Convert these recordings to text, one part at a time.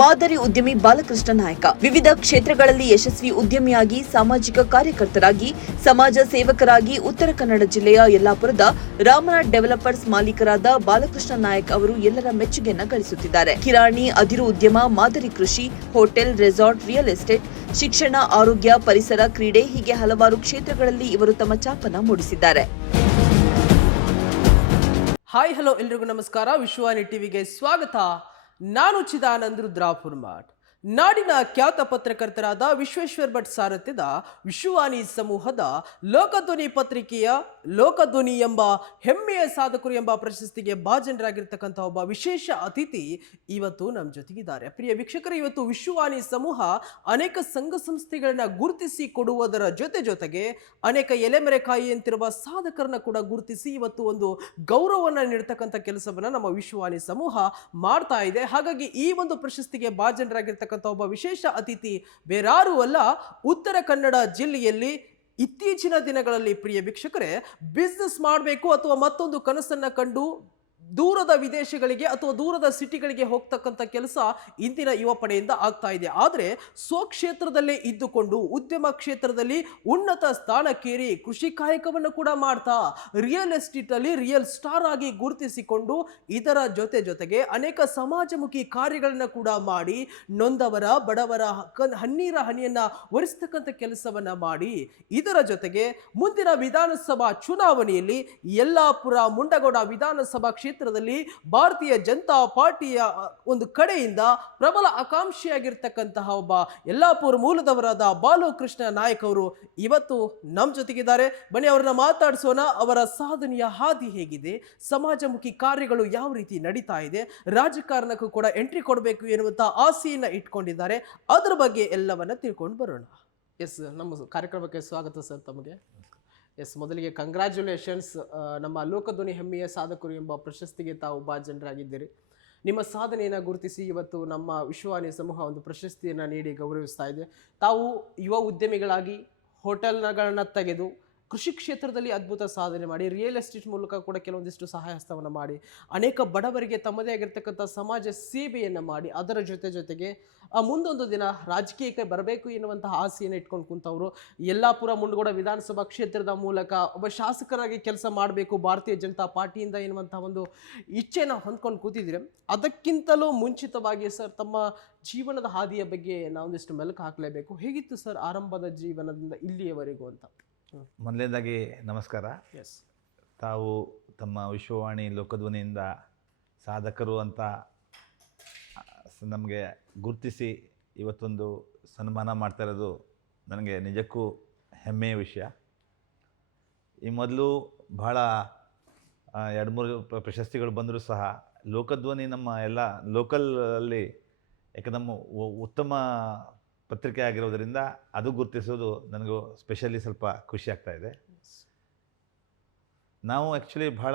ಮಾದರಿ ಉದ್ಯಮಿ ಬಾಲಕೃಷ್ಣ ನಾಯಕ ವಿವಿಧ ಕ್ಷೇತ್ರಗಳಲ್ಲಿ ಯಶಸ್ವಿ ಉದ್ಯಮಿಯಾಗಿ ಸಾಮಾಜಿಕ ಕಾರ್ಯಕರ್ತರಾಗಿ ಸಮಾಜ ಸೇವಕರಾಗಿ ಉತ್ತರ ಕನ್ನಡ ಜಿಲ್ಲೆಯ ಯಲ್ಲಾಪುರದ ರಾಮನಾಥ್ ಡೆವಲಪರ್ಸ್ ಮಾಲೀಕರಾದ ಬಾಲಕೃಷ್ಣ ನಾಯಕ್ ಅವರು ಎಲ್ಲರ ಮೆಚ್ಚುಗೆಯನ್ನ ಗಳಿಸುತ್ತಿದ್ದಾರೆ. ಕಿರಾಣಿ, ಅದಿರು ಉದ್ಯಮ, ಮಾದರಿ ಕೃಷಿ, ಹೋಟೆಲ್, ರೆಸಾರ್ಟ್, ರಿಯಲ್ ಎಸ್ಟೇಟ್, ಶಿಕ್ಷಣ, ಆರೋಗ್ಯ, ಪರಿಸರ, ಕ್ರೀಡೆ ಹೀಗೆ ಹಲವಾರು ಕ್ಷೇತ್ರಗಳಲ್ಲಿ ಇವರು ತಮ್ಮ ಛಾಪನ್ನ ಮೂಡಿಸಿದ್ದಾರೆ. ಹಾಯ್ ಹಲೋ ಎಲ್ರಿಗೂ ನಮಸ್ಕಾರ. ವಿಶ್ವವಾಣಿ ಟಿವಿಗೆ ಸ್ವಾಗತ. ನಾನು ಚಿದಾನಂದ್ ರುದ್ರಾಪುರ್ಮಠ್. ನಾಡಿನ ಖ್ಯಾತ ಪತ್ರಕರ್ತರಾದ ವಿಶ್ವೇಶ್ವರ್ ಭಟ್ ಸಾರಥ್ಯದ ವಿಶ್ವವಾಣಿ ಸಮೂಹದ ಲೋಕಧ್ವನಿ ಪತ್ರಿಕೆಯ ಲೋಕಧ್ವನಿ ಎಂಬ ಹೆಮ್ಮೆಯ ಸಾಧಕರು ಎಂಬ ಪ್ರಶಸ್ತಿಗೆ ಭಾಜನರಾಗಿರ್ತಕ್ಕಂಥ ಒಬ್ಬ ವಿಶೇಷ ಅತಿಥಿ ಇವತ್ತು ನಮ್ಮ ಜೊತೆಗಿದ್ದಾರೆ. ಪ್ರಿಯ ವೀಕ್ಷಕರು, ಇವತ್ತು ವಿಶ್ವವಾಣಿ ಸಮೂಹ ಅನೇಕ ಸಂಘ ಸಂಸ್ಥೆಗಳನ್ನ ಗುರುತಿಸಿ ಕೊಡುವುದರ ಜೊತೆಗೆ ಅನೇಕ ಎಲೆಮೆರೆಕಾಯಿ ಅಂತಿರುವ ಸಾಧಕರನ್ನ ಕೂಡ ಗುರುತಿಸಿ ಇವತ್ತು ಒಂದು ಗೌರವವನ್ನು ನೀಡತಕ್ಕಂಥ ಕೆಲಸವನ್ನ ನಮ್ಮ ವಿಶ್ವವಾಣಿ ಸಮೂಹ ಮಾಡ್ತಾ ಇದೆ. ಹಾಗಾಗಿ ಈ ಒಂದು ಪ್ರಶಸ್ತಿಗೆ ಭಾಜನರಾಗಿರ್ತಕ್ಕಂಥ ಒಬ್ಬ ವಿಶೇಷ ಅತಿಥಿ ಬೇರಾರೂ ಅಲ್ಲ, ಉತ್ತರ ಕನ್ನಡ ಜಿಲ್ಲೆಯಲ್ಲಿ ಇತ್ತೀಚಿನ ದಿನಗಳಲ್ಲಿ ಪ್ರಿಯ ವೀಕ್ಷಕರೇ ಬಿಸ್ನೆಸ್ ಮಾಡಬೇಕು ಅಥವಾ ಮತ್ತೊಂದು ಕನಸನ್ನ ಕಂಡು ದೂರದ ವಿದೇಶಗಳಿಗೆ ಅಥವಾ ದೂರದ ಸಿಟಿಗಳಿಗೆ ಹೋಗ್ತಕ್ಕಂಥ ಕೆಲಸ ಇಂದಿನ ಯುವ ಪಡೆಯಿಂದ ಆಗ್ತಾ ಇದೆ. ಆದರೆ ಸ್ವಕ್ಷೇತ್ರದಲ್ಲೇ ಇದ್ದುಕೊಂಡು ಉದ್ಯಮ ಕ್ಷೇತ್ರದಲ್ಲಿ ಉನ್ನತ ಸ್ಥಾನಕ್ಕೇರಿ ಕೃಷಿ ಕಾಯಕವನ್ನು ಕೂಡ ಮಾಡ್ತಾ ರಿಯಲ್ ಎಸ್ಟೇಟ್ ಅಲ್ಲಿ ರಿಯಲ್ ಸ್ಟಾರ್ ಆಗಿ ಗುರುತಿಸಿಕೊಂಡು ಇದರ ಜೊತೆಗೆ ಅನೇಕ ಸಮಾಜಮುಖಿ ಕಾರ್ಯಗಳನ್ನು ಕೂಡ ಮಾಡಿ ನೊಂದವರ ಬಡವರ ಹಣ್ಣೀರ ಹನಿಯನ್ನ ಒರೆಸ್ತಕ್ಕಂಥ ಕೆಲಸವನ್ನ ಮಾಡಿ ಇದರ ಜೊತೆಗೆ ಮುಂದಿನ ವಿಧಾನಸಭಾ ಚುನಾವಣೆಯಲ್ಲಿ ಯಲ್ಲಾಪುರ ಮುಂಡಗೋಡ ವಿಧಾನಸಭಾ ಕ್ಷೇತ್ರದಲ್ಲಿ ಭಾರತೀಯ ಜನತಾ ಪಾರ್ಟಿಯ ಒಂದು ಕಡೆಯಿಂದ ಪ್ರಬಲ ಆಕಾಂಕ್ಷಿಯಾಗಿರ್ತಕ್ಕಂತಹ ಒಬ್ಬ ಯಲ್ಲಾಪುರ ಮೂಲದವರಾದ ಬಾಲಕೃಷ್ಣ ನಾಯಕ್ ಅವರು ಇವತ್ತು ನಮ್ಮ ಜೊತೆಗಿದ್ದಾರೆ. ಬನ್ನಿ ಅವರನ್ನ ಮಾತಾಡಿಸೋಣ. ಅವರ ಸಾಧನೆಯ ಹಾದಿ ಹೇಗಿದೆ, ಸಮಾಜಮುಖಿ ಕಾರ್ಯಗಳು ಯಾವ ರೀತಿ ನಡೀತಾ ಇದೆ, ರಾಜಕಾರಣಕ್ಕೂ ಕೂಡ ಎಂಟ್ರಿ ಕೊಡಬೇಕು ಎನ್ನುವಂತಹ ಆಸೆಯನ್ನ ಇಟ್ಕೊಂಡಿದ್ದಾರೆ. ಅದರ ಬಗ್ಗೆ ಎಲ್ಲವನ್ನ ತಿಳ್ಕೊಂಡು ಬರೋಣ. ಎಸ್, ನಮ್ಮ ಕಾರ್ಯಕ್ರಮಕ್ಕೆ ಸ್ವಾಗತ ಸರ್ ತಮಗೆ. ಎಸ್, ಮೊದಲಿಗೆ ಕಂಗ್ರ್ಯಾಚುಲೇಷನ್ಸ್. ನಮ್ಮ ಲೋಕಧ್ವನಿ ಹೆಮ್ಮೆಯ ಸಾಧಕರು ಎಂಬ ಪ್ರಶಸ್ತಿಗೆ ತಾವು ಭಾಜನರಾಗಿದ್ದೀರಿ. ನಿಮ್ಮ ಸಾಧನೆಯನ್ನು ಗುರುತಿಸಿ ಇವತ್ತು ನಮ್ಮ ವಿಶ್ವವಾಣಿ ಸಮೂಹ ಒಂದು ಪ್ರಶಸ್ತಿಯನ್ನು ನೀಡಿ ಗೌರವಿಸ್ತಾ ಇದೆ. ತಾವು ಯುವ ಉದ್ಯಮಿಗಳಾಗಿ ಹೋಟೆಲ್ಗಳನ್ನು ತೆಗೆದು ಕೃಷಿ ಕ್ಷೇತ್ರದಲ್ಲಿ ಅದ್ಭುತ ಸಾಧನೆ ಮಾಡಿ ರಿಯಲ್ ಎಸ್ಟೇಟ್ ಮೂಲಕ ಕೂಡ ಕೆಲವೊಂದಿಷ್ಟು ಸಹಾಯ ಹಸ್ತವನ್ನು ಮಾಡಿ ಅನೇಕ ಬಡವರಿಗೆ ತಮ್ಮದೇ ಆಗಿರ್ತಕ್ಕಂಥ ಸಮಾಜ ಸೇವೆಯನ್ನು ಮಾಡಿ ಅದರ ಜೊತೆಗೆ ಮುಂದೊಂದು ದಿನ ರಾಜಕೀಯಕ್ಕೆ ಬರಬೇಕು ಎನ್ನುವಂತಹ ಆಸೆಯನ್ನು ಇಟ್ಕೊಂಡು ಕುಂತವರು ಯಲ್ಲಾಪುರ ಮುಂಡಗೋಡ ವಿಧಾನಸಭಾ ಕ್ಷೇತ್ರದ ಮೂಲಕ ಒಬ್ಬ ಶಾಸಕರಾಗಿ ಕೆಲಸ ಮಾಡಬೇಕು ಭಾರತೀಯ ಜನತಾ ಪಾರ್ಟಿಯಿಂದ ಎನ್ನುವಂತಹ ಒಂದು ಇಚ್ಛೆನ ಹೊಂದ್ಕೊಂಡು ಕೂತಿದ್ದೀರಿ. ಅದಕ್ಕಿಂತಲೂ ಮುಂಚಿತವಾಗಿ ಸರ್ ತಮ್ಮ ಜೀವನದ ಹಾದಿಯ ಬಗ್ಗೆ ನಾವೊಂದಿಷ್ಟು ಮೆಲುಕು ಹಾಕಲೇಬೇಕು. ಹೇಗಿತ್ತು ಸರ್ ಆರಂಭದ ಜೀವನದಿಂದ ಇಲ್ಲಿಯವರೆಗೂ ಅಂತ? ಮೊದಲನೇದಾಗಿ ನಮಸ್ಕಾರ. ಎಸ್, ತಾವು ತಮ್ಮ ವಿಶ್ವವಾಣಿ ಲೋಕಧ್ವನಿಯಿಂದ ಸಾಧಕರು ಅಂತ ನಮಗೆ ಗುರುತಿಸಿ ಇವತ್ತೊಂದು ಸನ್ಮಾನ ಮಾಡ್ತಾ ಇರೋದು ನನಗೆ ನಿಜಕ್ಕೂ ಹೆಮ್ಮೆಯ ವಿಷಯ. ಈ ಮೊದಲು ಬಹಳ 2-3 ಪ್ರಶಸ್ತಿಗಳು ಬಂದರೂ ಸಹ ಲೋಕಧ್ವನಿ ನಮ್ಮ ಎಲ್ಲ ಲೋಕಲಲ್ಲಿ ಯಾಕೆ ನಮ್ಮ ಉತ್ತಮ ಪತ್ರಿಕೆ ಆಗಿರೋದರಿಂದ ಅದು ಗುರುತಿಸೋದು ನನಗೂ ಸ್ಪೆಷಲಿ ಸ್ವಲ್ಪ ಖುಷಿ ಆಗ್ತಾ ಇದೆ. ನಾವು ಆ್ಯಕ್ಚುಲಿ ಭಾಳ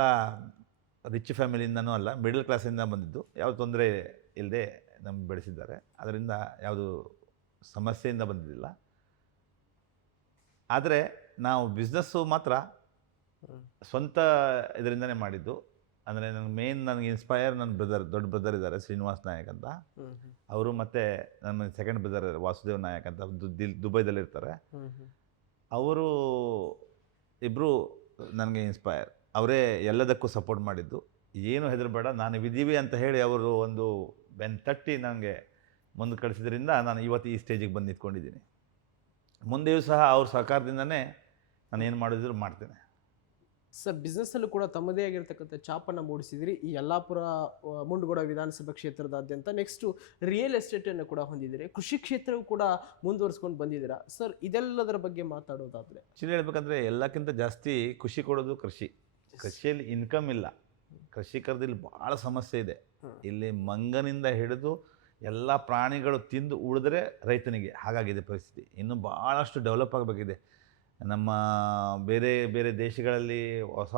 ರಿಚ್ ಫ್ಯಾಮಿಲಿಯಿಂದನೂ ಅಲ್ಲ, ಮಿಡಲ್ ಕ್ಲಾಸಿಂದ ಬಂದಿದ್ದು. ಯಾವ ತೊಂದರೆ ಇಲ್ಲದೆ ನಮ್ಗೆ ಬೆಳೆಸಿದ್ದಾರೆ. ಅದರಿಂದ ಯಾವುದು ಸಮಸ್ಯೆಯಿಂದ ಬಂದಿದ್ದಿಲ್ಲ. ಆದರೆ ನಾವು ಬಿಸ್ನೆಸ್ಸು ಮಾತ್ರ ಸ್ವಂತ ಇದರಿಂದನೇ ಮಾಡಿದ್ದು. ಅಂದರೆ ನನಗೆ ಇನ್ಸ್ಪೈರ್ ನನ್ನ ದೊಡ್ಡ ಬ್ರದರ್ ಇದ್ದಾರೆ, ಶ್ರೀನಿವಾಸ್ ನಾಯಕ್ ಅಂತ. ಅವರು ಮತ್ತು ನನ್ನ ಸೆಕೆಂಡ್ ಬ್ರದರ್ ವಾಸುದೇವ್ ನಾಯಕ್ ಅಂತ ದುಬೈದಲ್ಲಿರ್ತಾರೆ. ಅವರು ಇಬ್ಬರು ನನಗೆ ಇನ್ಸ್ಪೈರ್. ಅವರೇ ಎಲ್ಲದಕ್ಕೂ ಸಪೋರ್ಟ್ ಮಾಡಿದ್ದು. ಏನು ಹೆದರಬೇಡ, ನಾನು ಇದ್ದೀವಿ ಅಂತ ಹೇಳಿ ಅವರು ಒಂದು ಬೆನ್ನು ತಟ್ಟಿ ನನಗೆ ಮುಂದೆ ಕಳಿಸಿದ್ರಿಂದ ನಾನು ಇವತ್ತು ಈ ಸ್ಟೇಜಿಗೆ ಬಂದು ನಿಂತ್ಕೊಂಡಿದ್ದೀನಿ. ಮುಂದೆಯೂ ಸಹ ಅವ್ರ ಸಹಕಾರದಿಂದನೇ ನಾನು ಏನು ಮಾಡಿದ್ರು ಮಾಡ್ತೇನೆ. ಸರ್, ಬಿಸ್ನೆಸ್ಸಲ್ಲೂ ಕೂಡ ತಮ್ಮದೇ ಆಗಿರ್ತಕ್ಕಂಥ ಛಾಪನ್ನು ಮೂಡಿಸಿದಿರಿ ಈ ಯಲ್ಲಾಪುರ ಮುಂಡಗೋಡ ವಿಧಾನಸಭಾ ಕ್ಷೇತ್ರದಾದ್ಯಂತ. ನೆಕ್ಸ್ಟು ರಿಯಲ್ ಎಸ್ಟೇಟನ್ನು ಕೂಡ ಹೊಂದಿದ್ದೀರಿ, ಕೃಷಿ ಕ್ಷೇತ್ರವೂ ಕೂಡ ಮುಂದುವರಿಸ್ಕೊಂಡು ಬಂದಿದ್ದೀರಾ. ಸರ್, ಇದೆಲ್ಲದರ ಬಗ್ಗೆ ಮಾತಾಡೋದಾದರೆ ಆ್ಯಕ್ಚುಲಿ ಹೇಳ್ಬೇಕಂದ್ರೆ ಎಲ್ಲಕ್ಕಿಂತ ಜಾಸ್ತಿ ಖುಷಿ ಕೊಡೋದು ಕೃಷಿಯಲ್ಲಿ ಇನ್ಕಮ್ ಇಲ್ಲ. ಕೃಷಿಕರದಲ್ಲಿ ಭಾಳ ಸಮಸ್ಯೆ ಇದೆ. ಇಲ್ಲಿ ಮಂಗನಿಂದ ಹಿಡಿದು ಎಲ್ಲ ಪ್ರಾಣಿಗಳು ತಿಂದು ಉಳಿದ್ರೆ ರೈತನಿಗೆ ಹಾಗಾಗಿದೆ ಪರಿಸ್ಥಿತಿ. ಇನ್ನೂ ಭಾಳಷ್ಟು ಡೆವಲಪ್ ಆಗಬೇಕಿದೆ. ನಮ್ಮ ಬೇರೆ ದೇಶಗಳಲ್ಲಿ